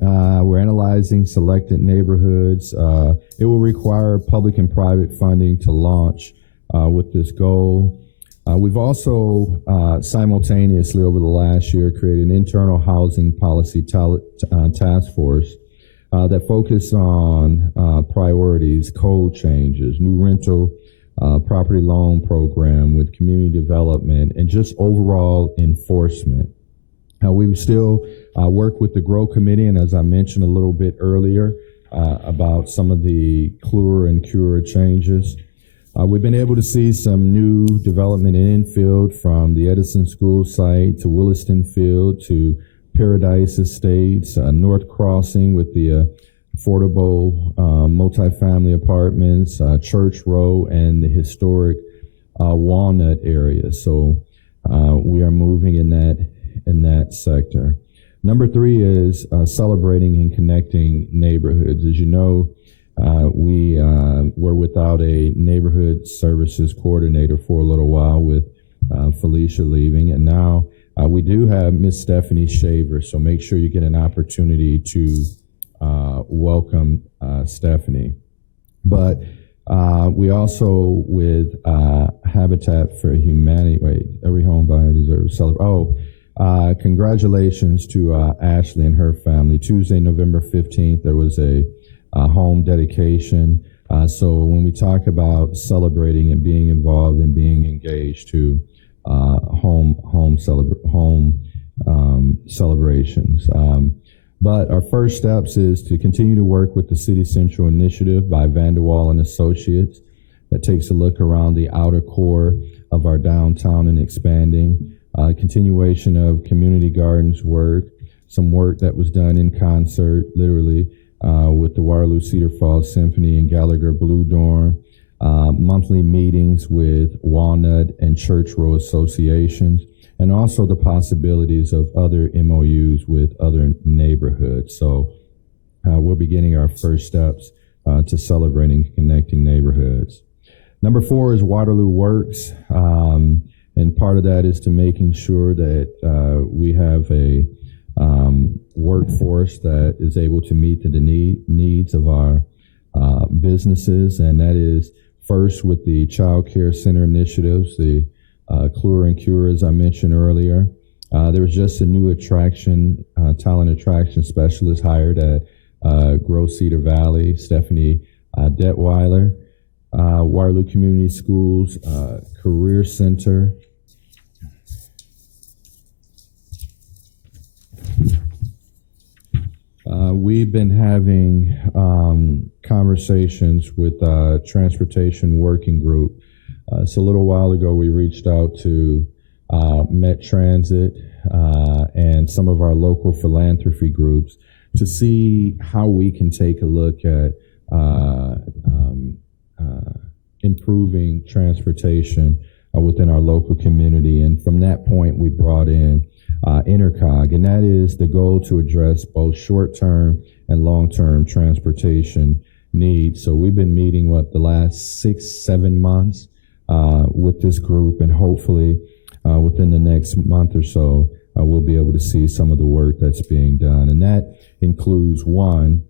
We're analyzing selected neighborhoods. It will require public and private funding to launch with this goal. We've also simultaneously over the last year created an internal housing policy task force that focused on priorities, code changes, new rental property loan program with community development, and just overall enforcement. We still work with the GROW Committee, and as I mentioned a little bit earlier about some of the CLURA and CURA changes. We've been able to see some new development in infield from the Edison School site to Williston Field to Paradise Estates, North Crossing with the affordable multifamily apartments, Church Row, and the historic Walnut area. So we are moving in that sector. Number three is celebrating and connecting neighborhoods. As you know, we were without a neighborhood services coordinator for a little while with Felicia leaving, and now we do have Miss Stephanie Shaver, so make sure you get an opportunity to welcome Stephanie. But we also, with Habitat for Humanity, every home buyer deserves to celebrate. Congratulations to Ashley and her family. Tuesday, November 15th, there was a home dedication. So when we talk about celebrating and being involved and being engaged to home celebrations. But our first steps is to continue to work with the City Central Initiative by Vanderwall and Associates that takes a look around the outer core of our downtown and expanding. Continuation of community gardens work, some work that was done in concert, literally, with the Waterloo Cedar Falls Symphony and Gallagher Blue Dorm. Monthly meetings with Walnut and Church Row associations, and also the possibilities of other MOUs with other neighborhoods. So we're beginning our first steps to celebrating connecting neighborhoods. Number four is Waterloo Works, and part of that is to making sure that we have a workforce that is able to meet the needs of our businesses, and that is first with the Child Care Center initiatives, the CLURA and CURA, as I mentioned earlier, There was just a new talent attraction specialist hired at Grove Cedar Valley, Stephanie Detweiler. Waterloo Community Schools Career Center. We've been having conversations with Transportation Working Group. So a little while ago, we reached out to Met Transit and some of our local philanthropy groups to see how we can take a look at improving transportation within our local community. And from that point, we brought in Intercog, and that is the goal to address both short-term and long-term transportation needs. So we've been meeting the last 6-7 months with this group, and hopefully within the next month or so, we'll be able to see some of the work that's being done. And that includes, one,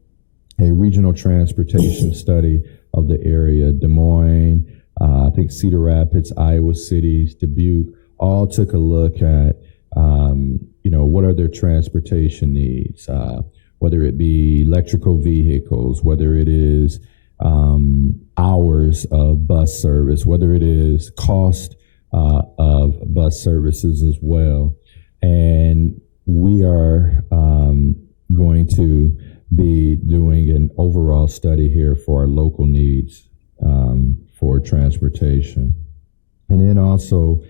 a regional transportation study of the area. Des Moines, I think Cedar Rapids, Iowa City, Dubuque, all took a look at, what are their transportation needs, whether it be electrical vehicles, whether it is hours of bus service, whether it is cost of bus services as well. And we are going to be doing an overall study here for our local needs for transportation. And then also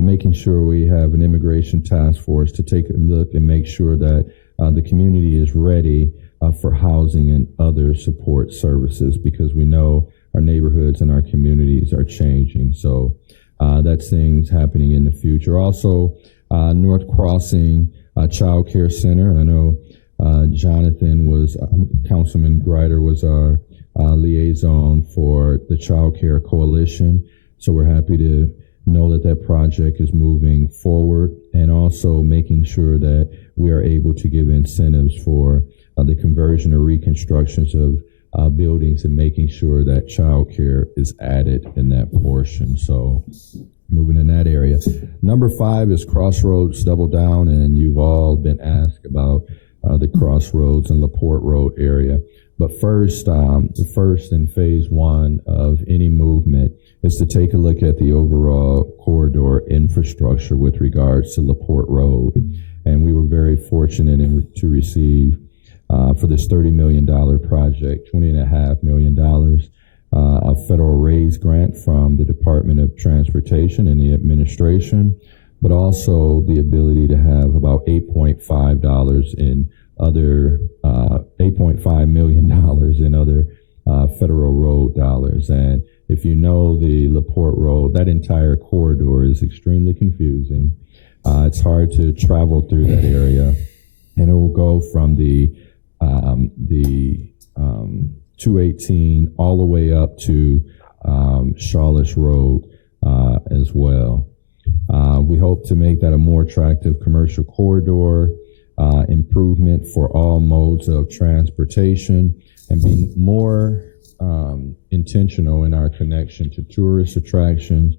making sure we have an immigration task force to take a look and make sure that the community is ready for housing and other support services, because we know our neighborhoods and our communities are changing. So that's things happening in the future. Also, North Crossing Child Care Center, and I know Jonathan was, Councilman Greider was our liaison for the Child Care Coalition. So we're happy to know that that project is moving forward, and also making sure that we are able to give incentives for the conversion or reconstructions of buildings, and making sure that child care is added in that portion. So moving in that area. Number 5 is Crossroads Double Down, and you've all been asked about the Crossroads and LaPorte Road area. But first, the first in phase 1 of any movement is to take a look at the overall corridor infrastructure with regards to LaPorte Road. And we were very fortunate to receive, for this $30 million project, $20.5 million a federal raise grant from the Department of Transportation and the administration, but also the ability to have about $8.5 in other, $8.5 million in other federal road dollars. And if you know the LaPorte Road, that entire corridor is extremely confusing. It's hard to travel through that area, and it will go from the 218 all the way up to Charlotte Road as well. We hope to make that a more attractive commercial corridor, improvement for all modes of transportation, and be more intentional in our connection to tourist attractions,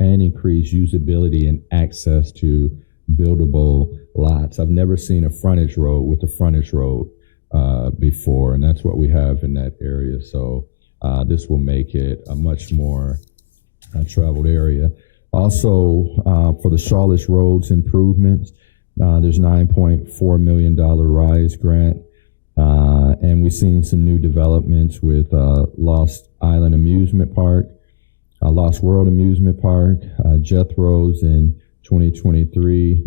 and increase usability and access to buildable lots. I've never seen a frontage road with a frontage road before, and that's what we have in that area. So this will make it a much more traveled area. Also, for the Charlotte Roads improvements, there's $9.4 million RISE grant. And we've seen some new developments with Lost Island Amusement Park, Lost World Amusement Park, Jethro's in 2023,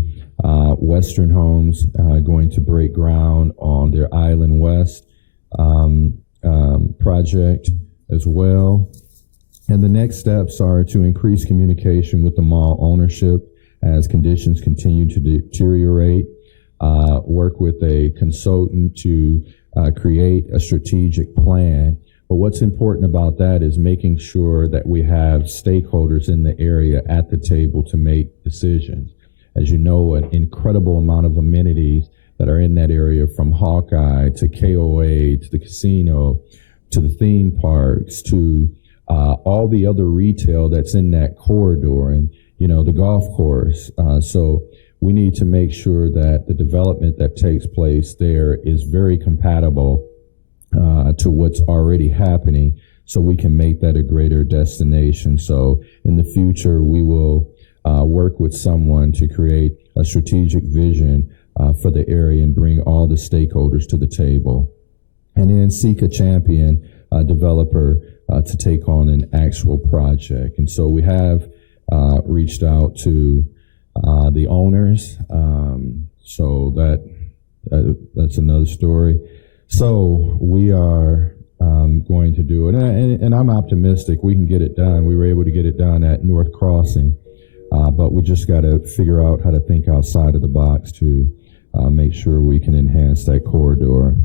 Western Homes going to break ground on their Island West project as well. And the next steps are to increase communication with the mall ownership as conditions continue to deteriorate, work with a consultant to create a strategic plan. But what's important about that is making sure that we have stakeholders in the area at the table to make decisions. As you know, an incredible amount of amenities that are in that area, from Hawkeye to KOA to the casino to the theme parks to all the other retail that's in that corridor, and the golf course. So we need to make sure that the development that takes place there is very compatible to what's already happening, so we can make that a greater destination. So in the future, we will work with someone to create a strategic vision for the area and bring all the stakeholders to the table. And then seek a champion developer to take on an actual project. And so we have reached out to the owners. So that's another story. So we are going to do it, and I'm optimistic we can get it done. We were able to get it done at North Crossing, but we just got to figure out how to think outside of the box to make sure we can enhance that corridor.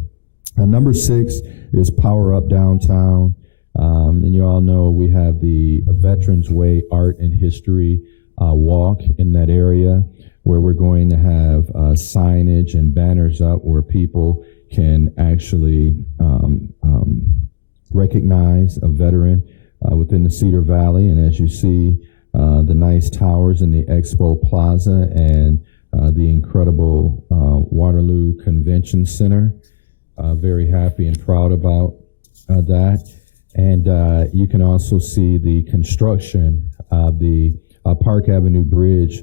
Number 6 is Power Up Downtown, and you all know we have the Veterans Way Art and History walk in that area, where we're going to have signage and banners up where people can actually recognize a veteran within the Cedar Valley. And as you see, the nice towers in the Expo Plaza and the incredible Waterloo Convention Center. Very happy and proud about that. And you can also see the construction of the Park Avenue Bridge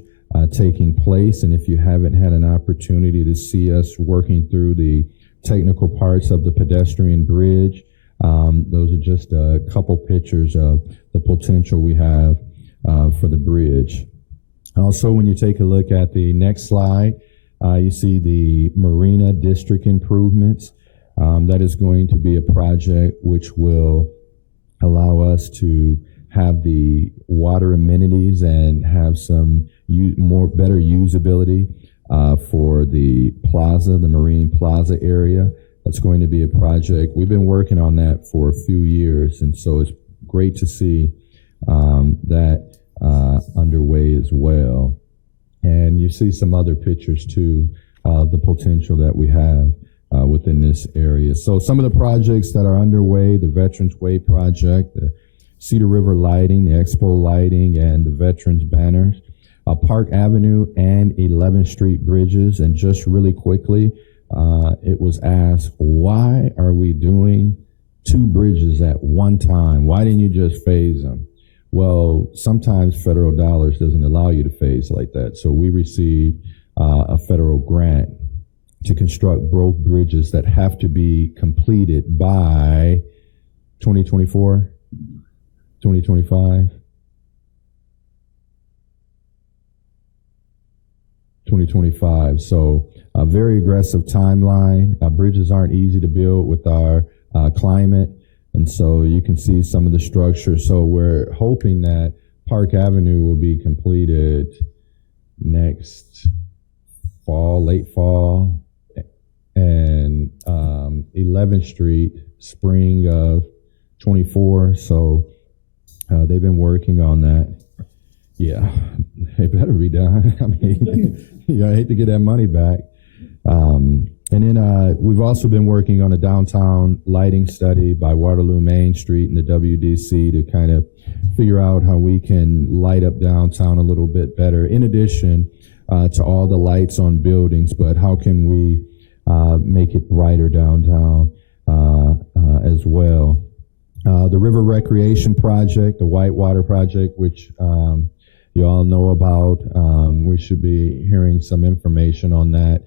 taking place. And if you haven't had an opportunity to see us working through the technical parts of the pedestrian bridge, those are just a couple pictures of the potential we have for the bridge. Also, when you take a look at the next slide, you see the Marina District improvements. That is going to be a project which will allow us to have the water amenities and have some better usability for the plaza, the Marine Plaza area. That's going to be a project. We've been working on that for a few years, and so it's great to see that underway as well. And you see some other pictures too, the potential that we have within this area. So some of the projects that are underway: the Veterans Way project, the Cedar River lighting, the Expo lighting, and the Veterans banners, Park Avenue and 11th Street bridges. And just really quickly, it was asked, why are we doing 2 bridges at one time? Why didn't you just phase them? Well, sometimes federal dollars doesn't allow you to phase like that. So we received a federal grant to construct both bridges that have to be completed by 2024, 2025, 2025. So a very aggressive timeline. Bridges aren't easy to build with our climate. And so you can see some of the structure. So we're hoping that Park Avenue will be completed next fall, late fall, and 11th Street, spring of 24. So they've been working on that. Yeah, it better be done. I mean, I hate to get that money back. And then we've also been working on a downtown lighting study by Waterloo Main Street and the WDC to kind of figure out how we can light up downtown a little bit better, in addition to all the lights on buildings. But how can we make it brighter downtown as well? The River Recreation Project, the Whitewater Project, which you all know about. We should be hearing some information on that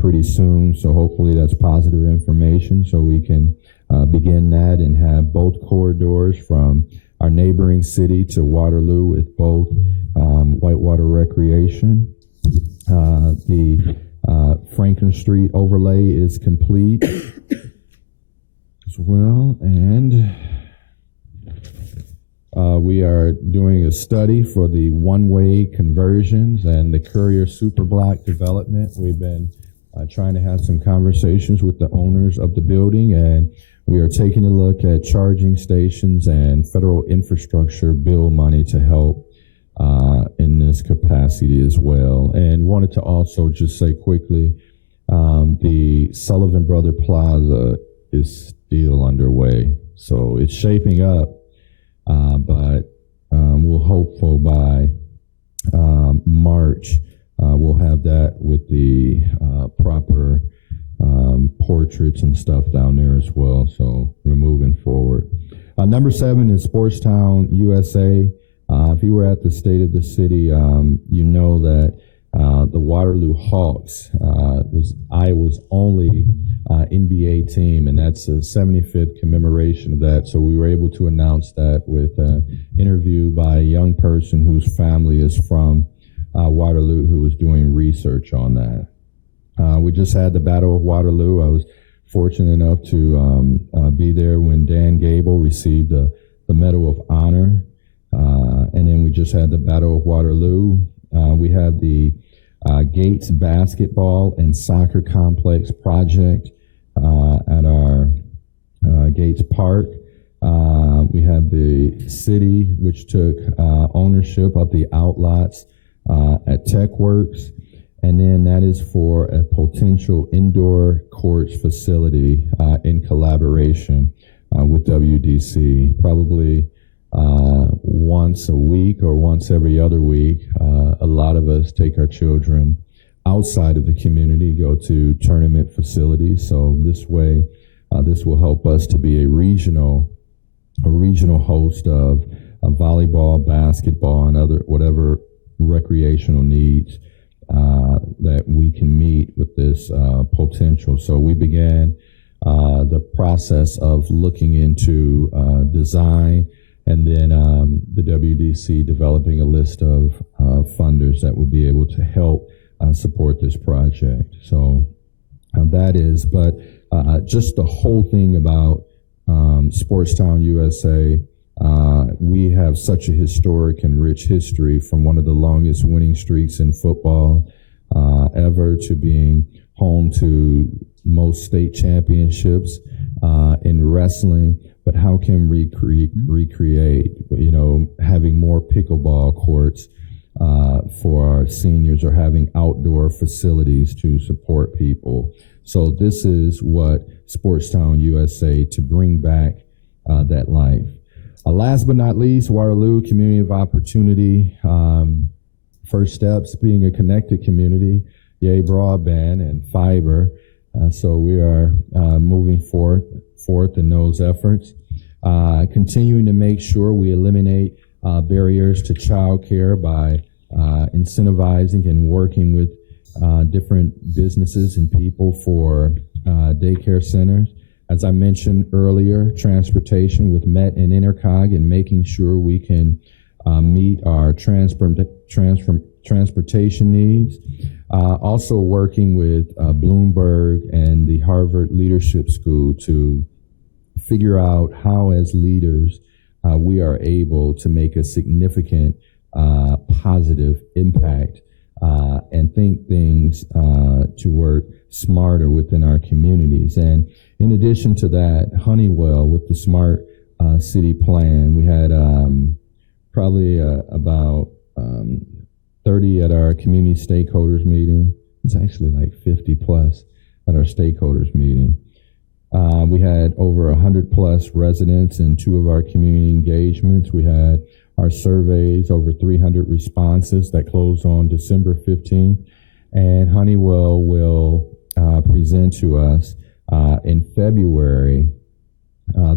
pretty soon, so hopefully that's positive information so we can begin that and have both corridors from our neighboring city to Waterloo with both Whitewater Recreation. The Franklin Street overlay is complete as well, and we are doing a study for the one-way conversions and the Courier Superblock development. We've been trying to have some conversations with the owners of the building, and we are taking a look at charging stations and federal infrastructure bill money to help in this capacity as well. And wanted to also just say quickly, the Sullivan Brother Plaza is still underway. So it's shaping up, but we're hopeful by March we'll we'll have that with the proper portraits and stuff down there as well. So we're moving forward. Number 7 is Sportstown USA. If you were at the State of the City, you know that the Waterloo Hawks was Iowa's only NBA team, and that's the 75th commemoration of that. So we were able to announce that with an interview by a young person whose family is from Waterloo, who was doing research on that. We just had the Battle of Waterloo. I was fortunate enough to be there when Dan Gable received the Medal of Honor. And then we just had the Battle of Waterloo. We have the Gates Basketball and Soccer Complex project at our Gates Park. We have the city, which took ownership of the outlots at TechWorks. And then that is for a potential indoor courts facility in collaboration with WDC, probably once a week or once every other week. A lot of us take our children outside of the community, go to tournament facilities. So this way, this will help us to be a regional host of volleyball, basketball, and other whatever recreational needs that we can meet with this potential. So we began the process of looking into design, and then the WDC developing a list of funders that will be able to help support this project. So that is, but just the whole thing about Sportstown USA, we have such a historic and rich history, from one of the longest winning streaks in football ever to being home to most state championships in wrestling. But how can we recreate, having more pickleball courts for our seniors, or having outdoor facilities to support people? So this is what Sportstown USA, to bring back that life. Last but not least, Waterloo Community of Opportunity. First steps, being a connected community, yay broadband and fiber. So we are moving forth in those efforts. Continuing to make sure we eliminate barriers to childcare by incentivizing and working with different businesses and people for daycare centers. As I mentioned earlier, transportation with Met and Intercog, and making sure we can meet our transportation needs. Also working with Bloomberg and the Harvard Leadership School to figure out how, as leaders, we are able to make a significant positive impact and think things to work smarter within our communities. And in addition to that, Honeywell with the Smart City Plan, we had probably about 30 at our community stakeholders meeting. It's actually like 50 plus at our stakeholders meeting. We had over 100 plus residents in 2 of our community engagements. We had our surveys, over 300 responses that closed on December 15th. And Honeywell will present to us in February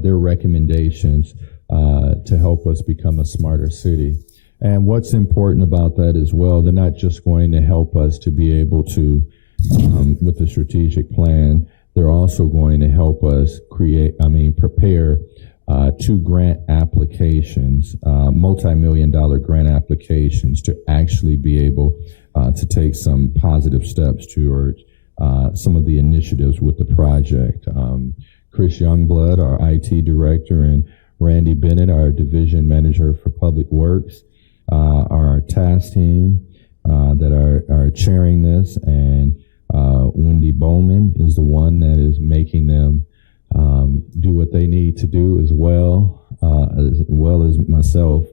their recommendations to help us become a smarter city. And what's important about that as well, they're not just going to help us to be able to, with the strategic plan, they're also going to help us prepare 2 grant applications, multi-million-dollar grant applications, to actually be able to take some positive steps towards some of the initiatives with the project. Chris Youngblood, our IT director, and Randy Bennett, our division manager for public works, our task team that are chairing this, and Wendy Bowman is the one that is making them do what they need to do as well as myself.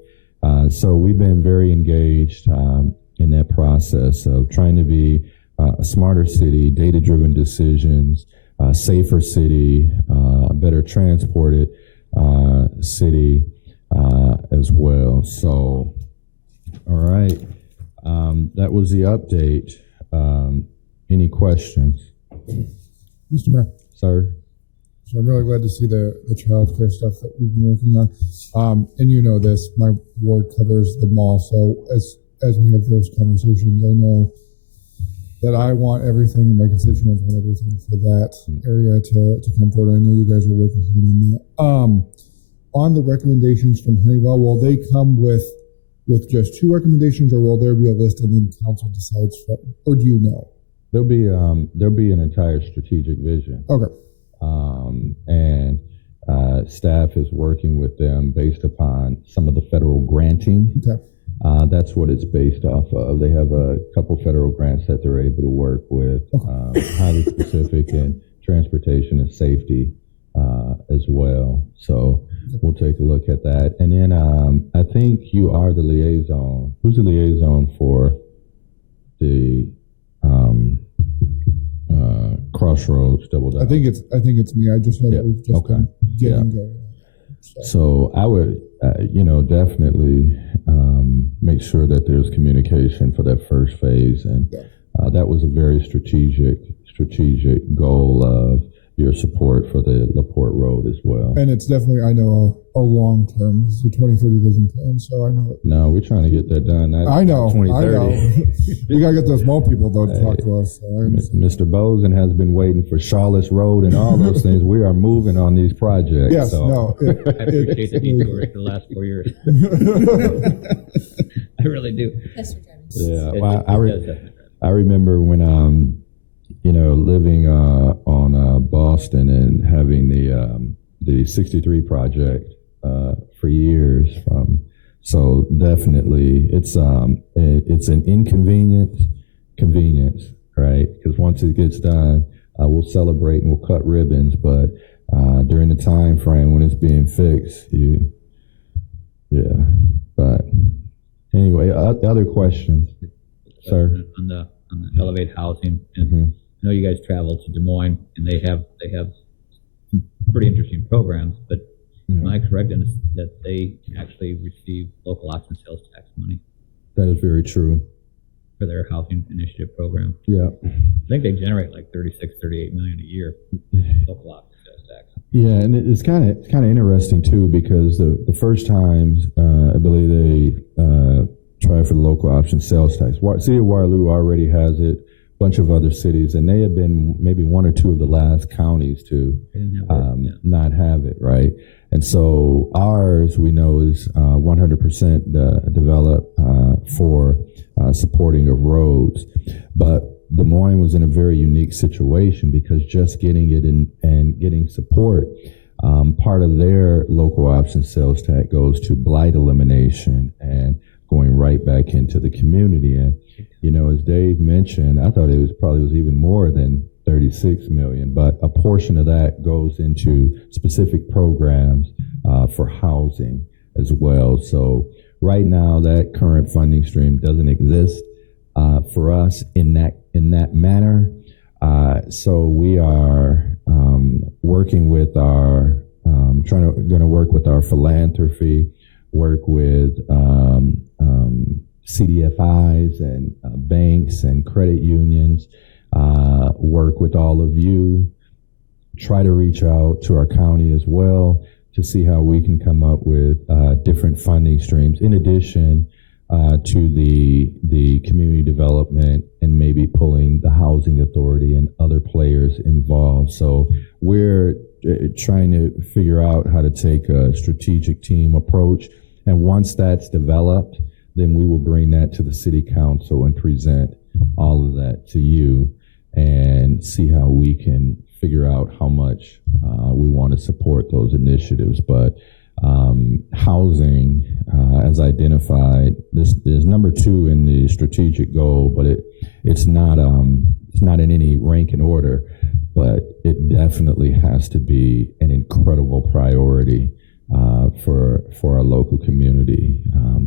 So we've been very engaged in that process of trying to be a smarter city, data-driven decisions, safer city, a better transported city as well. So, all right, that was the update. Any questions, Mr. Mayor. sir? So I'm really glad to see the child care stuff that we've been working on. And you know this, my ward covers the mall. So as we have those conversations, I know that I want everything and my constituents want everything for that area to come forward. I know you guys are working hard on that. On the recommendations from Honeywell, will they come with just 2 recommendations, or will there be a list and then council decides, or do you know? There'll be an entire strategic vision. Okay. And staff is working with them based upon some of the federal granting. Okay. That's what it's based off of. They have a couple federal grants that they're able to work with, highly specific in transportation and safety as well. So we'll take a look at that. And then I think you are the liaison. Who's the liaison for the Crossroads Double Down? I think it's me. I just know Yeah. that we've just Okay. been getting Yeah. going. So I would, definitely make sure that there's communication for that first phase, and that was a very strategic goal of your support for the LaPorte Road as well. And it's definitely, I know, a long term. It's a 2030 vision plan, so I know it. No, we're trying to get that done. I know. 2030. We gotta get those small people though to talk to us. So I understand. Mr. Bozen has been waiting for Charlotte's Road and all those things. We are moving on these projects. Yes, so. no. I appreciate the detour for the last 4 years. I really do. Yes, Mr. Chairman. Yeah, It- well, it does. I remember when living on Boston and having the 63 project for years from. So definitely, it's an convenience, right? Because once it gets done, we'll celebrate and we'll cut ribbons. But during the time frame when it's being fixed, But anyway, other questions, sir? On the Elevate Housing, and Mhm. I know you guys travel to Des Moines, and they have some pretty interesting programs, but am I correct in this, that they actually receive local option sales tax money That is very true. for their housing initiative program? Yeah. I think they generate like 38 million a year local option sales tax. Yeah, and it's kind of interesting too, because the first times I believe they tried for the local option sales tax. City of Waterloo already has it. A bunch of other cities, and they have been maybe one or two of the last counties to They didn't have it, yeah. not have it, right? And so ours, we know, is 100% developed for supporting of roads. But Des Moines was in a very unique situation because just getting it in and getting support, part of their local option sales tax goes to blight elimination and going right back into the community. And, as Dave mentioned, I thought it was even more than 36 million, but a portion of that goes into specific programs for housing as well. So right now, that current funding stream doesn't exist for us in that manner. So we are working with our going to work with our philanthropy, work with CDFIs and banks and credit unions, work with all of you, try to reach out to our county as well to see how we can come up with different funding streams in addition to the community development and maybe pulling the housing authority and other players involved. So we're trying to figure out how to take a strategic team approach. And once that's developed, then we will bring that to the city council and present all of that to you and see how we can figure out how much we want to support those initiatives. But housing, as identified, this is number 2 in the strategic goal, but it's not in any rank and order, but it definitely has to be an incredible priority for our local community.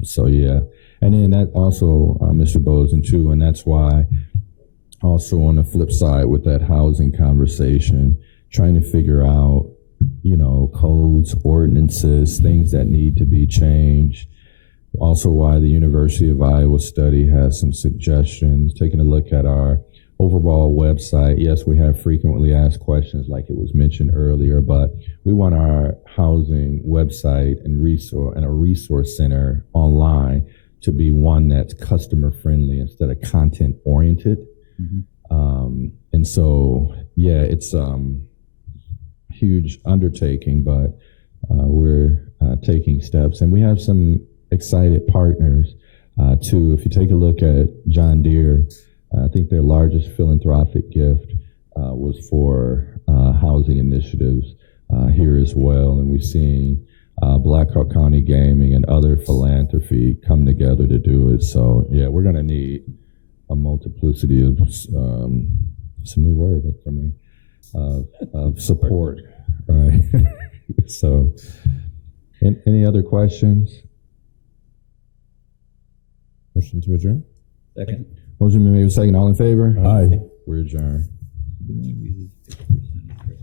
So yeah, and then that also, Mr. Bozen too, and that's why also on the flip side with that housing conversation, trying to figure out, codes, ordinances, things that need to be changed. Also, why the University of Iowa study has some suggestions. Taking a look at our overall website. Yes, we have frequently asked questions, like it was mentioned earlier, but we want our housing website and a resource center online to be one that's customer friendly instead of content oriented. And so, yeah, it's huge undertaking, but we're taking steps, and we have some excited partners too. If you take a look at John Deere, I think their largest philanthropic gift was for housing initiatives here as well, and we've seen Black Hawk County Gaming and other philanthropy come together to do it. So yeah, we're going to need a multiplicity of some new word for me of support, right? So, any other questions? Motion to adjourn? Second. Motion been made with second. All in favor? Aye. We're adjourned.